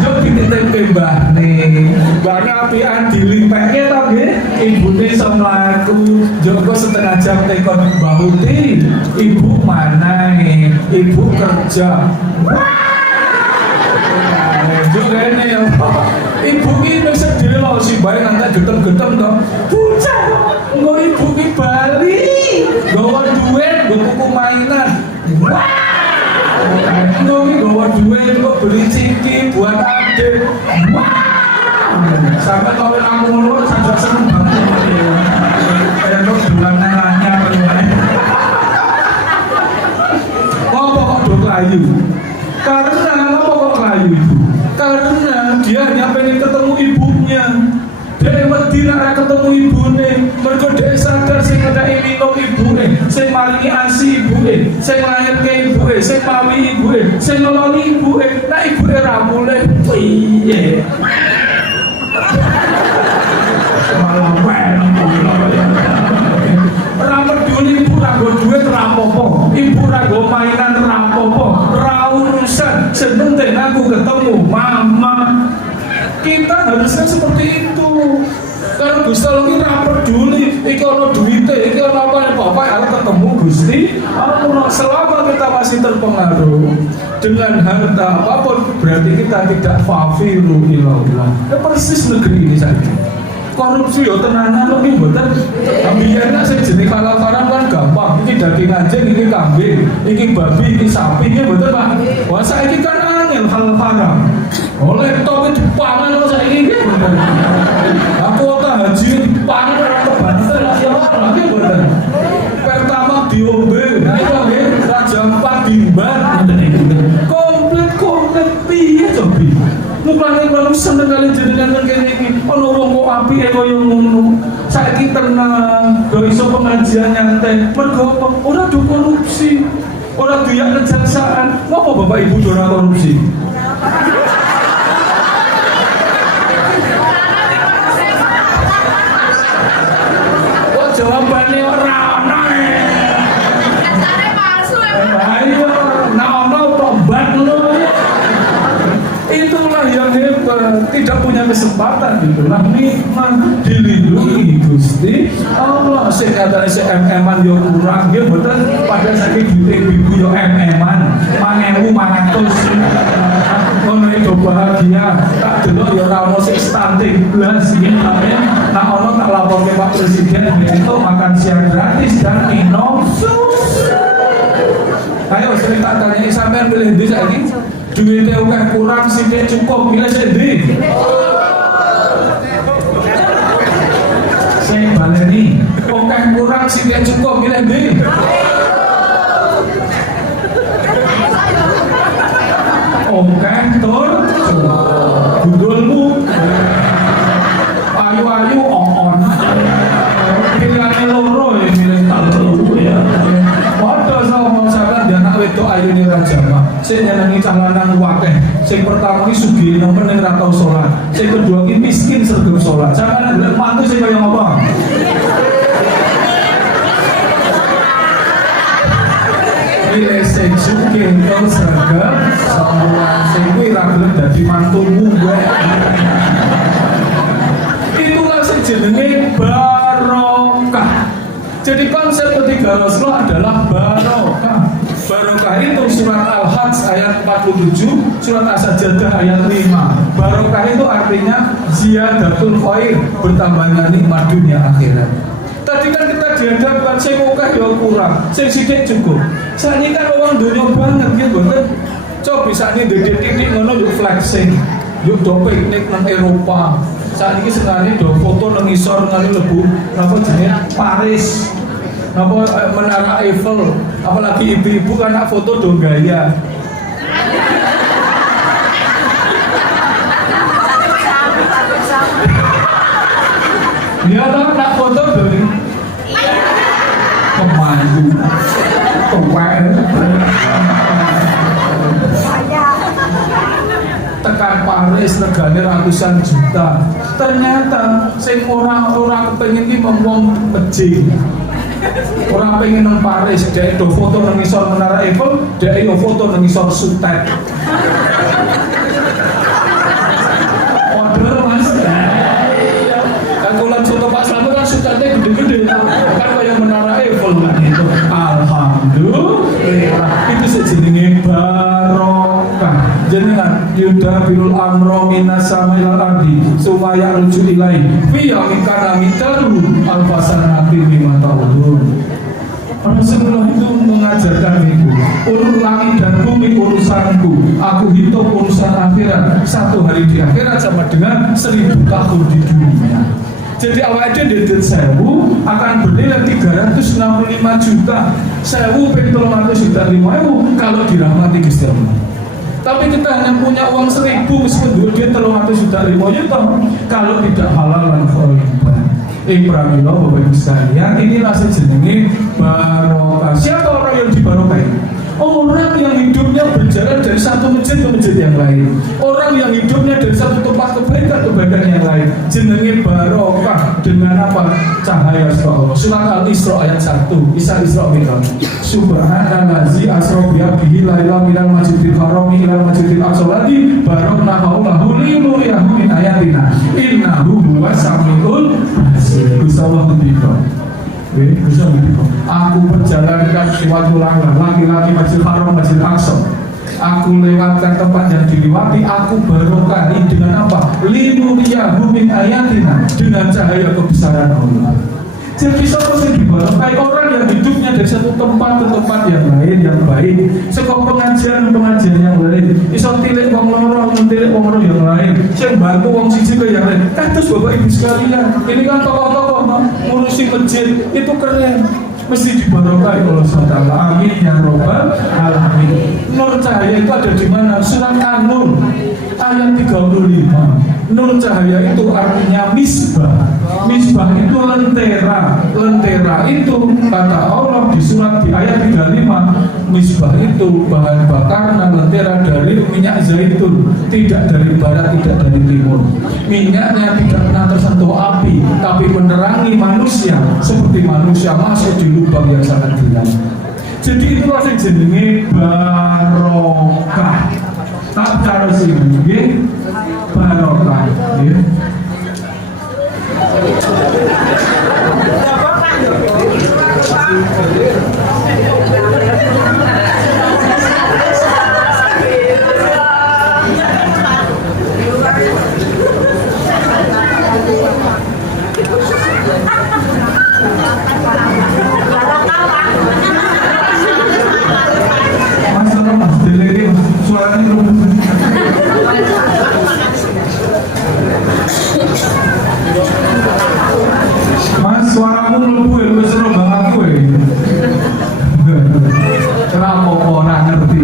Jok dititip mbah nih, mbahnya apian dilimpeknya tau nggih, ibune iso mlaku, Joko setengah jam tekon Mbah Uti, ibu mana nih, ibu kerja. Jok rene ya, ibu ini sedih loh si bayi nanti getem-getem toh, bocah, engko ibu ki bali, gawa duit, tuku mainan. Nungi bawa duit kok beli ciki buat adik. Sampai kawin aku ngono saja seneng banget. Kayak kok bulan nanya Ngopo kok do Klayu? Karena ngopo kok Klayu itu? Karena dia hanya pengen ketemu ibunya. Dia wedi nek ketemu ibune, mergo dhek sadar sing ngedaki minum ibune, sing maringi asi ibune, sing nglairke ibune, sing pawi ibune, sing ngeloni ibune, nek ibune ra mulih piye. Malah ora peduli ibu ra nggo duit ra apa-apa, ibu ra nggo mainan ra apa-apa, ra urusan, seneng aku ketemu mama. Kita harusnya seperti itu. Karena Gusti Allah ini ra peduli iki ana duite, iki ana apa bapak harus ketemu Gusti Allah. Selama kita masih terpengaruh dengan harta apapun, berarti kita tidak fafiru ilallah. Ya persis negeri ini saja. Korupsi yo tenanan lho iki mboten. Ambiyane sing jenenge halal-haram kan gampang. Iki daging anjing, iki kambing, iki babi, iki sapi, iki mboten Pak. Wah saiki kan angel halal-haram. Oleh tok dipangan kok saiki iki. Aku tak haji dipangan ora kebanter ya lagi mboten. Pertama diombe, niku nggih Ono wong kok apike kaya ngono. Saiki tenang, do iso pengajian nyantai. Mergo apa? Ora do korupsi. Ora duyak kejaksaan. Ngopo Bapak Ibu do ora korupsi? Kok jawabannya ora ono. Dasarnya palsu ya. Ayo, nah ono tobat lo. Itulah yang hebat, tidak punya kesempatan gitu. Nah nikmat dilindungi Gusti Allah. Sing katanya si MM-an yo kurang, dia betul pada sakit duit ibu yo MM-an, 1.500. Ono itu bahagia, tak delok yo ora ono sing stunting blas iki namanya. Nah ono tak lapor ke Pak Presiden itu makan siang gratis dan minum susu. Ayo sering tak tanya sampean pilih ndi saiki? Duitnya udah kurang sithik cukup milih sendiri. Saya baleni, udah kurang sithik cukup milih sendiri. Oke, tur, gundulmu, ayu-ayu, on. Pilihannya loro ya, milih telu ya. Waduh, sama sahabat dia anak wedok ayu nih raja mak. Saya nyenengi calanan wakeh. Saya pertama ini sugih yang penting ratau sholat. Saya kedua ini miskin sergap sholat. Saya kan mantu saya kayak apa? Pilih saya sugih yang sergap sholat. Saya kuih ragilin dari mantumu gue. Itulah sejenenge barokah. Jadi konsep ketiga Rasulullah adalah barokah. Barokah itu surat Al-Hajj ayat 47, surat As-Sajdah ayat 5. Barokah itu artinya ziyadatul khair, bertambahnya nikmat dunia akhirat. Tadi kan kita dihadapkan sing akeh ya kurang, sing sithik cukup. Saiki kan orang dunia banget gitu kan. Coba bisa nih titik ngono yuk flexing, yuk do piknik nang Eropa. Saat ini sekarang do foto nang isor nang lebu, napa jenenge Paris. Napa menara Eiffel, apalagi ibu-ibu kan nak foto do gaya. Dia tak nak foto dari pemandu, tuwek. Tekan Paris regane ratusan juta. Ternyata sing orang kepengin iki wong mejing. Orang pengen nang Paris, dia itu foto nang isor menara Eiffel, dia itu foto nang isor Sutet. Order mas, kan kalau foto Pak Slamet kan Sutetnya gede-gede, kan kayak menara Eiffel kan itu. Alhamdulillah, itu sejenenge barokah. Jenengan yuda birul amro minas samil ardi supaya rujuk ilai fi yamin kana mitaru alfasanati lima tahun. Rasulullah itu mengajarkan itu, urut langit dan bumi urusanku, aku hitung urusan akhirat. Satu hari di akhirat sama dengan 1000 tahun di dunia. Jadi awalnya dedet sewu akan bernilai 365 juta. Sewu pengen 300 juta 5.000 kalau dirahmati Gusti Allah. Tapi kita hanya punya uang 1.000 meskipun dia 300 juta 5 juta kalau tidak halal dan khairan. Pramila Bapak Ibu sekalian, inilah sejenenge barokah. Siapa orang yang dibarokai? Orang yang hidupnya berjalan dari satu masjid ke masjid yang lain. Orang yang hidupnya dari satu tempat kebaikan yang lain. Jenenge barokah dengan apa? Cahaya Allah. Surat Al-Isra ayat 1. Isra Mi'raj. Subhanallazi asra bi 'abdihi laila minal masjidil haram ila masjidil aqsa alladzi barakna haulahu linuriyahu min ayatina. Innahu huwas samiul basir. Gusallah begitu. Aku berjalankan suatu langkah laki-laki Masjidil Haram, Masjidil Aqsa. Aku lewatkan tempat yang dilewati. Aku barokahi dengan apa? Linuriyahu min ayatina, dengan cahaya kebesaran Allah. Jadi siapa yang dibarokai? Orang yang hidupnya dari satu tempat ke tempat yang lain yang baik. Sekop pengajian yang lain. Iso tilik wong loro, tilik wong loro yang lain. Sing bantu wong siji ke yang lain. Kados Bapak Ibu sekalian. Ini kan tokoh-tokoh ngurusi masjid itu keren. Mesti dibarokai oleh Allah. Amin ya robbal alamin. Nur cahaya itu ada di mana? Surat An-Nur ayat 35. Nur cahaya itu artinya misbah. Misbah itu lentera. Lentera itu kata Allah di surat di ayat 35, misbah itu bahan bakar dan lentera dari minyak zaitun, tidak dari barat, tidak dari timur. Minyaknya tidak pernah tersentuh api, tapi menerangi manusia seperti manusia masuk di lubang yang sangat gelap. Jadi itulah yang jenenge barokah. Tak cara sini, barokah. Mas, deliri mas, suaranya belum. Mas, suaramu mlebu ya, wis seru banget kowe. Kenapa kok ora ngerti?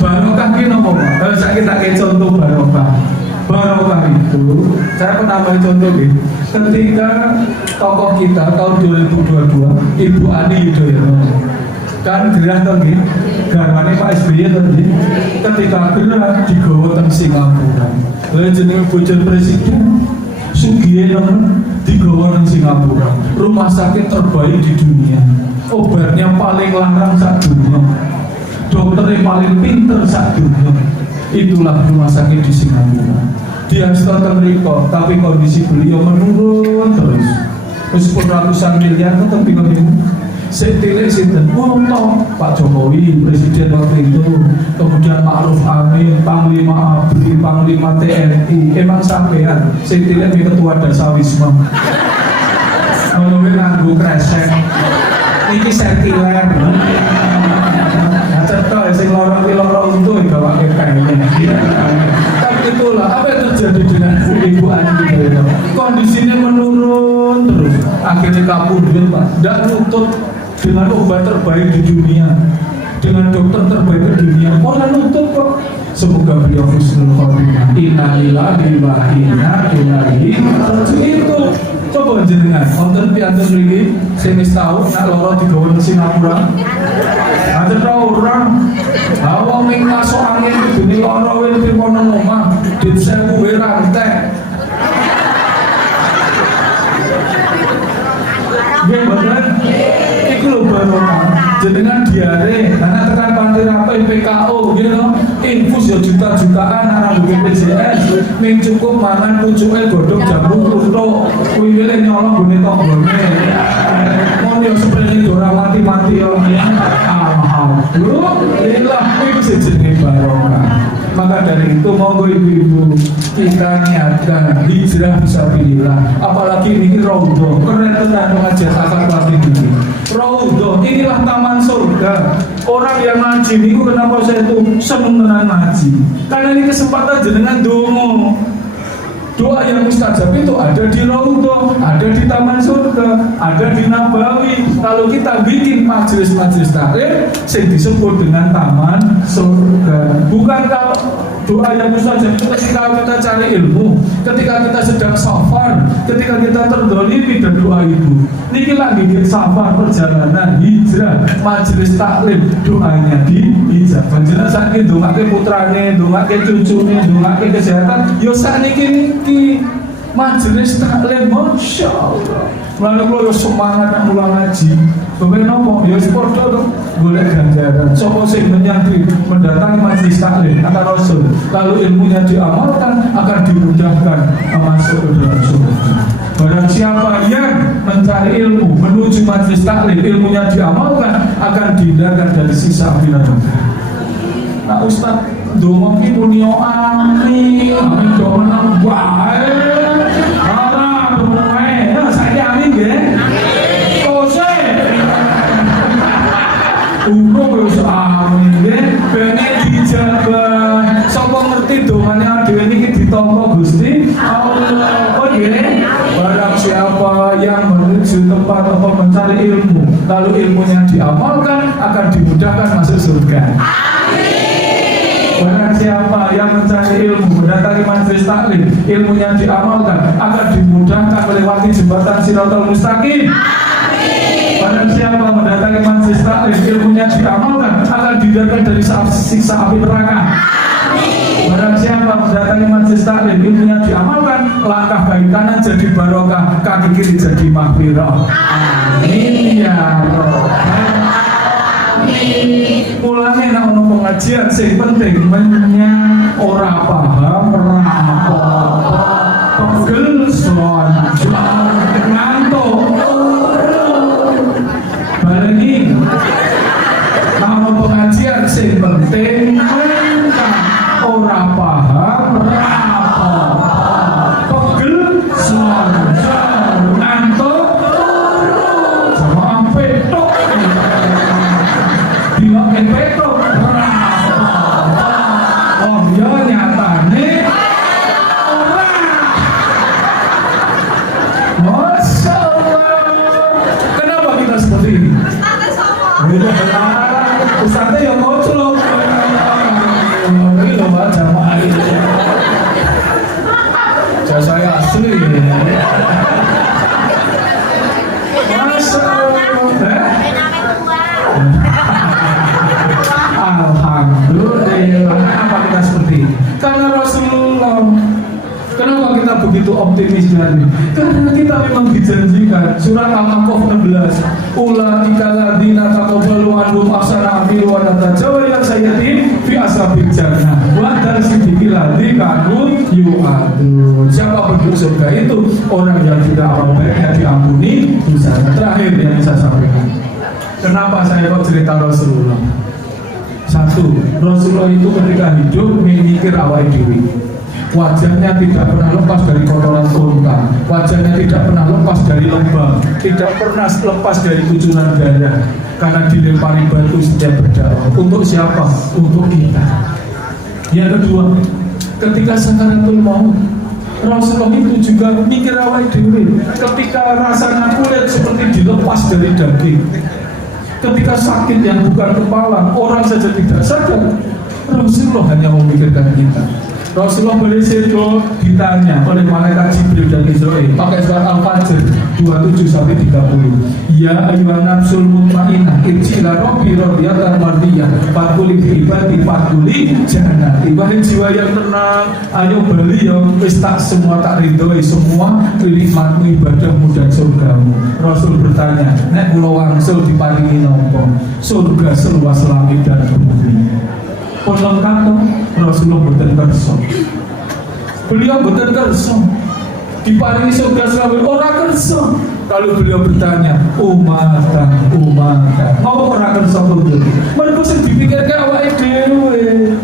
Barokah ki napa, Pak? Saiki tak kei contoh barokah. Barokah itu, saya pernah ambil contoh nih. Ketika tokoh kita tahun 2022, Ibu Ani Yudhoyono, kan gerah tadi, garwane Pak SBY tadi, ketika gerah digawa teng Singapura. Lalu jenenge bojone presiden Sugiyono digawa teng Singapura, rumah sakit terbaik di dunia, obatnya paling larang sak dunia, dokternya paling pinter sak dunia. Itulah rumah sakit di Singapura. Dia sudah terikut, tapi kondisi beliau menurun terus. Meskipun ratusan miliar tetap bingung. Setilik sinten toh Pak Jokowi presiden waktu itu, kemudian Ma'ruf Amin, Panglima ABRI, Panglima TNI, emang sampean setilik ketua Dasawisma ngomongin nganggo kresek ini setilik cetok sing lorong itu gawake kayaknya. Tapi itulah apa yang terjadi dengan Ibu Ani Yudhoyono, kondisinya menurun terus, akhirnya kabudut Pak, tidak nuntut dengan obat terbaik di dunia, dengan dokter terbaik di dunia, orang nuntut kok. Semoga beliau husnul khotimah. Innalillahi wa inna ilaihi raji'un. Itu coba jenengan wonten piantun mriki sing wis tau nak lara digawa nang Singapura. Ada tau orang bawa ming masuk angin dene lara wae ning kono omah dit 1000 wae rantek. Nggih mboten. Iku lho barokah. Jenengan diare, anak tekan panti rapi PKO, gitu, infus ya juta-jutaan anak BPJS, ming cukup mangan pucuknya godok jamu kuto, kuiwile nyolong gune tonggone, mau dia sebenarnya dorang mati-mati ya, alhamdulillah, itu sejenis barokah. Maka dari itu monggo ibu-ibu kita niatkan hijrah fisabilillah. Apalagi ini raudhah, keren tenan mengajar akal batin ini. Raudhah inilah taman surga. Orang yang ngaji ini kenapa saya itu seneng tenan ngaji? Karena ini kesempatan jenengan dongo. Doa yang mustajab itu ada di raudhah, ada di taman surga, ada di Nabawi. Kalau kita bikin majelis-majelis taklim yang disebut dengan taman surga. Bukan kalau doa yang mustajab itu ketika kita cari ilmu, ketika kita sedang safar, ketika kita terdolimi dan doa itu. Niki lagi safar, perjalanan, hijrah, majelis taklim, doanya di hijrah. Panjenengan sakit dongake putrane, dongake cucune, dongake kesehatan. Yo sakniki majelis taklim, masya Allah. Lalu kalau semangat nak ulang ngaji, bagaimana nopo? Ya sport dong, boleh ganjaran. Sopo sing menyantri mendatangi majelis taklim kata Rasul. Kalau ilmunya diamalkan akan dimudahkan masuk ke dalam surga. Barang siapa yang mencari ilmu menuju majelis taklim, ilmunya diamalkan akan dihindarkan dari sisa api neraka. Nah Ustaz, doang ini punya amin, amin doang wae. Ara doang, saya amin ya. Kose, wis amin ya. Pengen dijabah, sapa ngerti doanya dhewe niki ditampa Gusti Allah. Oh nggih. Barang siapa yang menuju tempat atau mencari ilmu, lalu ilmunya diamalkan akan dimudahkan masuk surga. Amin. Barang siapa yang mencari ilmu, mendatangi majelis taklim, ilmunya diamalkan, akan dimudahkan melewati jembatan Shiratal Mustaqim. Barang siapa mendatangi majelis taklim, ilmunya diamalkan, akan dihindarkan dari siksa api neraka. Barang siapa mendatangi majelis taklim, ilmunya diamalkan, langkah kaki kanan jadi barokah, kaki kiri jadi maghfirah. Amin ya Rabbal alamin. Mulane nek ono pengajian sing penting menyang ora paham ora apa-apa. Pegel son ngantuk. Baleni nek ono pengajian sing penting ora paham ora apa-apa. Pegel son ngantuk. Sama petok. Diwakil petok ora apa-apa. Oh ya nyatane ora. Masya Allah. Kenapa kita seperti ini? Ustaznya yang mau celok. Ini loh Mbak jamaah ini. Saya asli. Masya Allah. Alhamdulillah. Kenapa kita seperti ini? Karena Rasulullah. Kenapa kita begitu optimis hari? Karena kita memang dijanjikan surah Al-A'raf 16. Ulaika ladzina taqabbalu anhum ahsana wa natajawala sayyi'atihim fi ashabil jannah wa darsidikil ladzi kanu yu'adun. Siapa penduduk surga itu? Orang yang tidak amal baiknya diampuni dosanya. Terakhir yang saya sampaikan. Kenapa saya kok cerita Rasulullah? Satu, Rasulullah itu ketika hidup memikir awal dewi. Wajahnya tidak pernah lepas dari kotoran unta, wajahnya tidak pernah lepas dari lembang, tidak pernah lepas dari kucuran darah, karena dilempari batu setiap berdarah. Untuk siapa? Untuk kita. Yang kedua, ketika sakaratul maut, Rasulullah itu juga mikir awal dewi. Ketika rasanya kulit seperti dilepas dari daging, ketika sakit yang bukan kepala, orang saja tidak sadar, Rasulullah hanya memikirkan kita. Rasulullah berisido ditanya oleh malaikat Jibril dan Israil pakai surat Al-Fajr 27-30. Ya ayyuhan nafsul mutmainnah irji' ila rabbi radiyatan mardiyah fadkhuli fi ibadi fadkhuli jannati. Wahai jiwa yang tenang, ayo beli yang wis tak semua tak ridhoi semua nikmatmu ibadahmu dan surgamu. Rasul bertanya, nek kula wangsul diparingi napa? Surga seluas langit dan bumi. Pun lengkap toh, Rasulullah boten kersa. Beliau boten kersa. Diparingi surga selalu ora kersa. Kalau beliau bertanya, umatan, ngapa ora kersa kudu? Mergo sing dipikirke awake dhewe.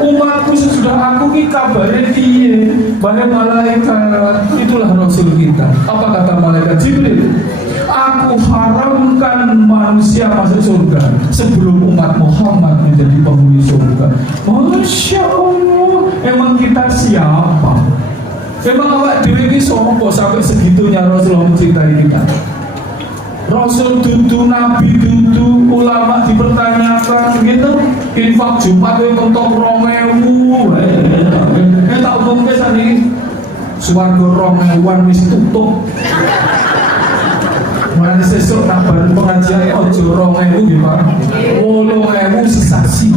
Umatku sesudah aku ki kabare piye? Banyak malaikat, itulah Rasul kita. Apa kata malaikat Jibril? Aku haramkan manusia masuk surga sebelum umat Muhammad menjadi penghuni surga. Masya Allah. Emang kita siapa? Emang awak dewe iki sapa sampai segitunya Rasulullah mencintai kita? Rasul dudu, Nabi dudu, ulama dipertanyakan gitu. Infak Jumat itu mentok 2000. Tak umumke saniki swarga 2000-an wis tutup. Mulai sesuk nak baru pengajian ojo 2000 nggih Pak. 8000 sesasi.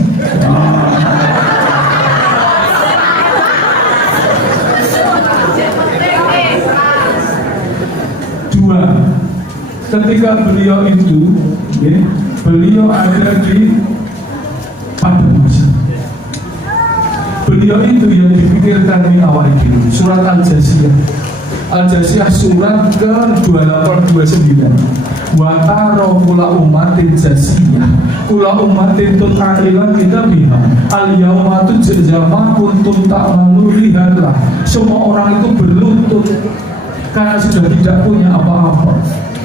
Dua, ketika beliau itu, ya, beliau ada di pada masa. Beliau itu yang dipikirkan di awal itu. Surat Al-Jasiyah. Al-Jasiyah surat ke-2829. Wa taro kula umatin jasiyah kula umatin tut'ailan kita biha al-yawma tujzama kuntum ta'malu lihatlah. Semua orang itu berlutut karena sudah tidak punya apa-apa.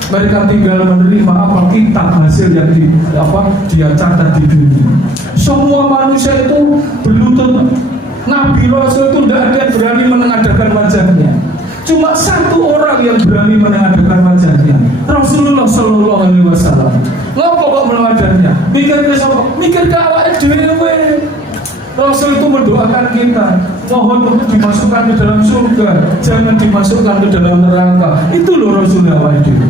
Mereka tinggal menerima apa kitab hasil yang dia catat di dunia. Semua manusia itu berlutut. Nabi Rasul itu tidak ada yang berani menengadahkan wajahnya. Cuma satu orang yang berani menengadahkan wajahnya, Rasulullah Sallallahu Alaihi Wasallam. Ngopo kok melawadannya? Mikir ke sapa? Mikir ke awake dhewe. Rasul itu mendoakan kita, mohon untuk dimasukkan ke dalam surga, jangan dimasukkan ke dalam neraka. Itu loh Rasul awake dhewe.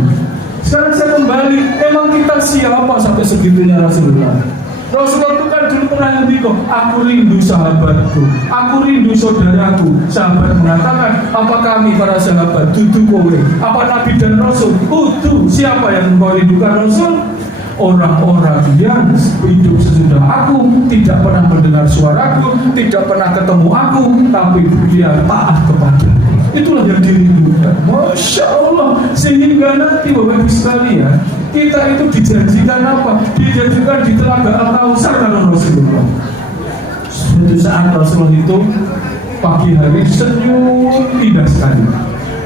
Sekarang saya kembali, emang kita siapa sampai segitunya Rasulullah? Rasulullah itu kan dulu pernah ngomong, aku rindu sahabatku, aku rindu saudaraku. Sahabat mengatakan, apa kami para sahabat? Dudu kowe. Apa Nabi dan Rasul? Utuh. Siapa yang engkau rindukan Rasul? Orang-orang yang hidup sesudah aku, tidak pernah mendengar suaraku, tidak pernah ketemu aku, tapi dia taat kepada. Itulah yang dirindukan. Masya Allah. Sehingga nanti Bapak Ibu sekalian, kita itu dijanjikan apa? Dijanjikan di Telaga Al-Kautsar kalau Rasulullah. Suatu saat Rasulullah itu pagi hari senyum indah sekali.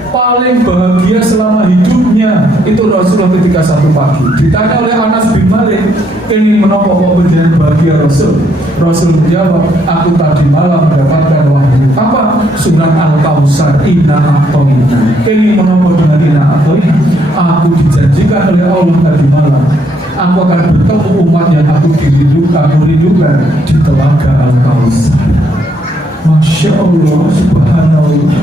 Paling bahagia selama hidupnya itu Rasulullah ketika satu pagi ditanya oleh Anas bin Malik, ini menopo kok menjadi bahagia Rasul? Rasul menjawab, aku tadi malam mendapatkan wahyu apa? Surat Al-Kautsar, inna a'toina. Ini menopo dengan inna a'toina, aku dijanjikan oleh Allah tadi malam, aku akan bertemu umat yang aku rindukan di Telaga Al-Kautsar. Masya Allah, subhanallah.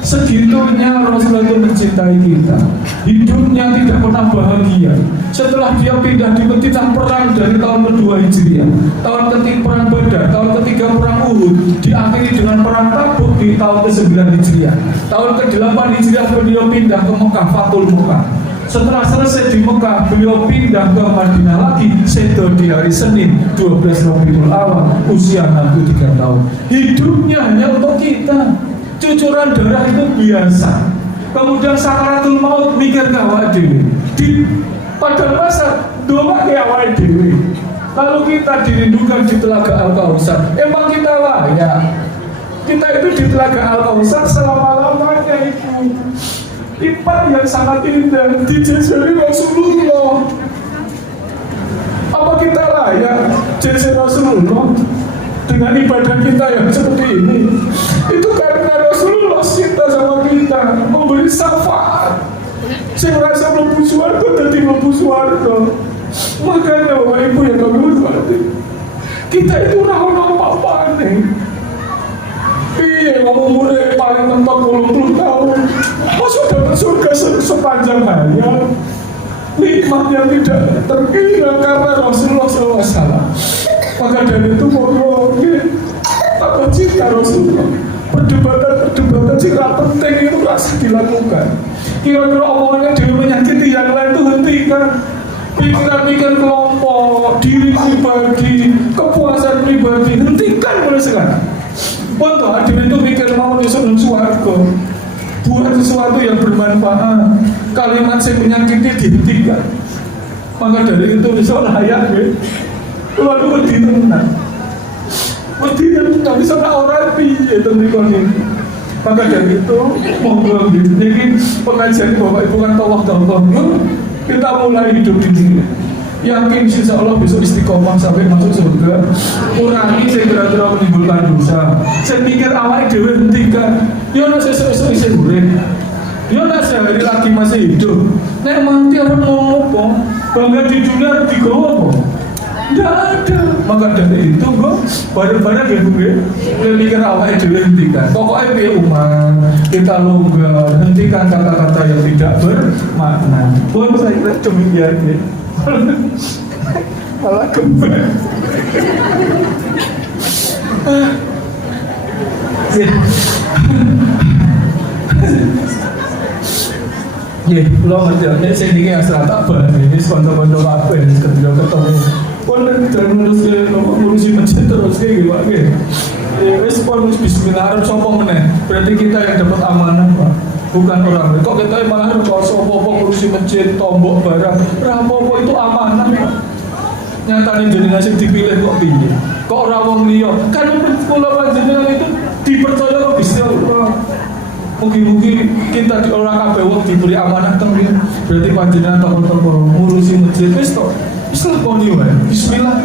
Segitunya Rasulullah itu mencintai kita. Hidupnya tidak pernah bahagia. Setelah dia pindah di Madinah, perang dari tahun kedua Hijriah, tahun ketiga perang Badar, tahun ketiga perang Uhud, diakhiri dengan perang Tabuk di tahun ke-9 Hijriah. Tahun ke-8 Hijriah beliau pindah ke Mekah, Fathul Mekah. Setelah selesai di Mekah, beliau pindah ke Madinah lagi, sedo di hari Senin 12 Rabiul Awal, usia 63 tahun. Hidupnya hanya untuk kita. Cucuran darah itu biasa. Kemudian sakaratul maut, mikir ke awake dhewe. Pada masa doa ke awake dhewe. Lalu kita dirindukan di Telaga Al-Kautsar. Emang kita layak? Kita itu di Telaga Al-Kautsar selama-lamanya itu. Tempat yang sangat indah dijajari Rasulullah. Apa kita layak jajari Rasulullah dengan ibadah kita yang seperti ini? Itu karena Rasulullah cinta sama kita, memberi syafaat. Saya merasa mlebu swarga dadi mlebu swarga. Makanya Bapak Ibu yang kami hormati, kita itu ora ono apa-apane. Piye wong umure paling mentok 80 tahun, masuk dapat surga sepanjang hayat. Nikmat yang tidak terkira karena Rasulullah SAW. Maka dari itu mau tak cinta Rasulullah. Perdebatan cinta penting itu harus dilakukan. Kira-kira omongannya dia menyakiti yang lain itu hentikan. Pikiran-pikiran kelompok, diri pribadi, kepuasan pribadi, hentikan mulai sekarang. Untuk hadir itu mikir mau nyusun suarga, buat sesuatu yang bermanfaat. Kalimat yang menyakiti dihentikan. Maka dari itu bisa layak ya. Lalu tenang. Tidak bisa orang piye tentang ini. Maka dari itu monggo jadi pengajian Bapak Ibu kan tolong kita mulai hidup di sini. Yakin insya Allah besok istiqomah sampai masuk surga. Kurangi saya kira-kira menimbulkan dosa. Saya pikir awal dewe hentikan. Yo nak sesuk-sesuk isih urip. Yo nak sehari lagi masih hidup. Nek mati orang mau apa? Bangga di dunia digawa apa? Tidak ada. Maka dari itu kok bareng-bareng ya Bu ya, mikir awal dewe hentikan. Pokoknya piye umat kita longgar, hentikan kata-kata yang tidak bermakna. Pun saya kira demikian ya. Malah kembali. Ya, lo ngerti ya, saya ini yang serata apa? Ini sponsor-sponsor apa ya? Ketika ketemu pun dan ngurusi masjid terus kayak gimana ya? Respon bismillah, sopong meneh. Berarti kita yang dapat amanah Pak, bukan orang lain. Kok kita malah kalau sopong ngurusi masjid, tombok barang, rapopo itu amanah Pak. Nyatanya jadi nasib dipilih kok pilih. Kok orang wong liya? Kan pulau panjenengan itu dipercaya kok bisa Allah. Mungkin kita di orang kabeh wong diberi amanah tenggen. Berarti panjenengan tokoh-tokoh ngurusi masjid wis to. Wis lakoni wae. Bismillah.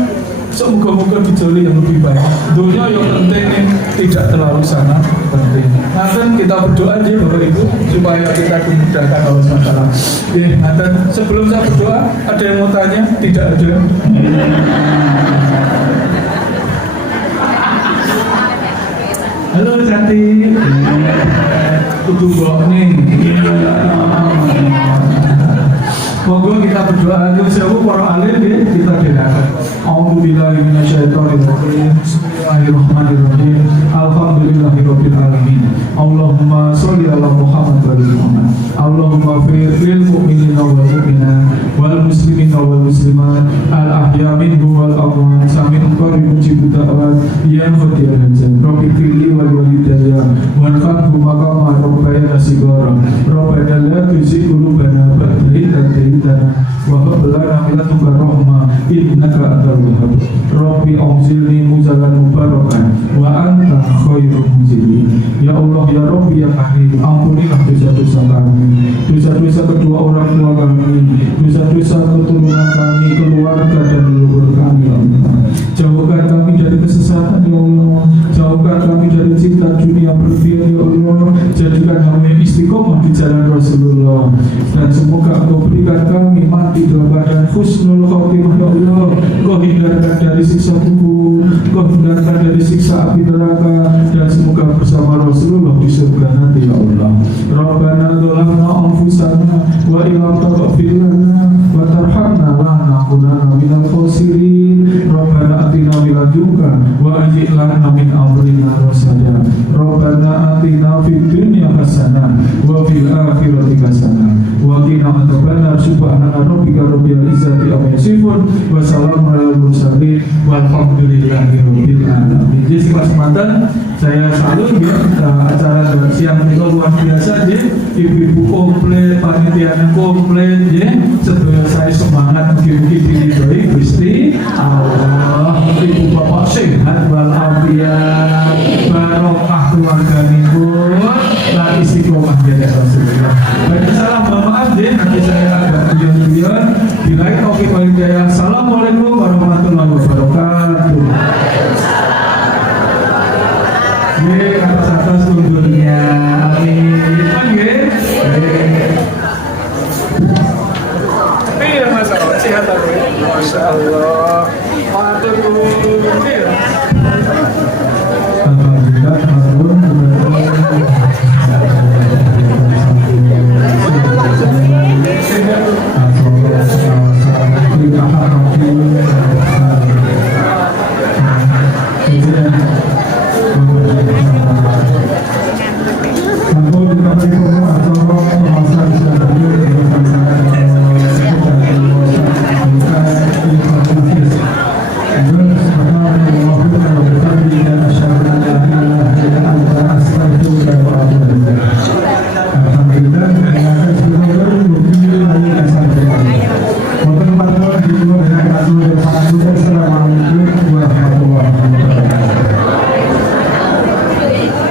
Semoga-moga dijoli yang lebih baik. Dunia yang penting tidak terlalu sangat penting. Nanti kita berdoa aja Bapak Ibu supaya kita dimudahkan Allah SWT. Nanti sebelum saya berdoa, ada yang mau tanya? Tidak ada. Halo cantik. Kudu mbok ning. Monggo kita berdoa dulu sewu para alim ya, kita dengarkan. A'udzubillahi minasyaitonirrajim. Bismillahirrahmanirrahim. Alhamdulillahirabbil alamin. Allahumma sholli ala Muhammad wa ali Muhammad. Allahumma fir lil mu'minina wal mu'minat wal muslimina wal muslimat al ahya minhum wal amwat samin qarib mujib da'wat ya hadiya hajat. Rabbi firli wal walidayya warhamhum kama rabbayana shighara. Rabbana la tuzigh qulubana ba'da idh hadaytana wa hab lana min ladunka rahmah innaka antal wahhab. Rabbi auzilni muzalan mubarakan wa anta khairul muzilin. Ya Allah ya Rabbi ya Karim, ampunilah dosa-dosa kami, dosa-dosa kedua orang tua kami, dosa-dosa keturunan kami, keluarga dan leluhur kami ya Allah. Jauhkan kami dari kesesatan ya Allah, jauhkan kami dari cinta dunia berlebihan ya Allah. Jadikan kami istiqomah di jalan Rasulullah, dan semoga Engkau berikan kami mati dalam keadaan husnul khotimah ya Allah. Kau hindarkan dari siksa kubur, kau hindarkan dari siksa api neraka, dan semoga bersama Rasulullah di surga nanti ya Allah. Rabbana dzalamna anfusana wa illam taghfir lana wa tarhamna lanakunanna minal khasirin. Rabbana atina min ladunka wa ajil lana min amrina rasada. Rabbana atina fid dunya hasanah wa fil akhirati hasanah wa qina adzabannar. Subhana rabbika rabbil izzati amma yasifun wa salamun alal mursalin walhamdulillahi rabbil alamin. Jadi kesempatan saya salut ya, acara siang ini luar biasa ya, ibu-ibu komplit, panitia komplit ya, sebelum saya semangat mungkin dari Gusti Allah, ibu bapak sehat walafiat, barokah keluarga pun, dan istiqomah jadi Rasulullah. Baik, salam maaf ya, nanti saya agak tujuan-tujuan. Bila itu oke balik jaya. Assalamualaikum warahmatullahi wabarakatuh. Ye, atas tundurnya, amin. Oke. Iya, Mas, sehat aku. Masya Allah. Matur nuwun.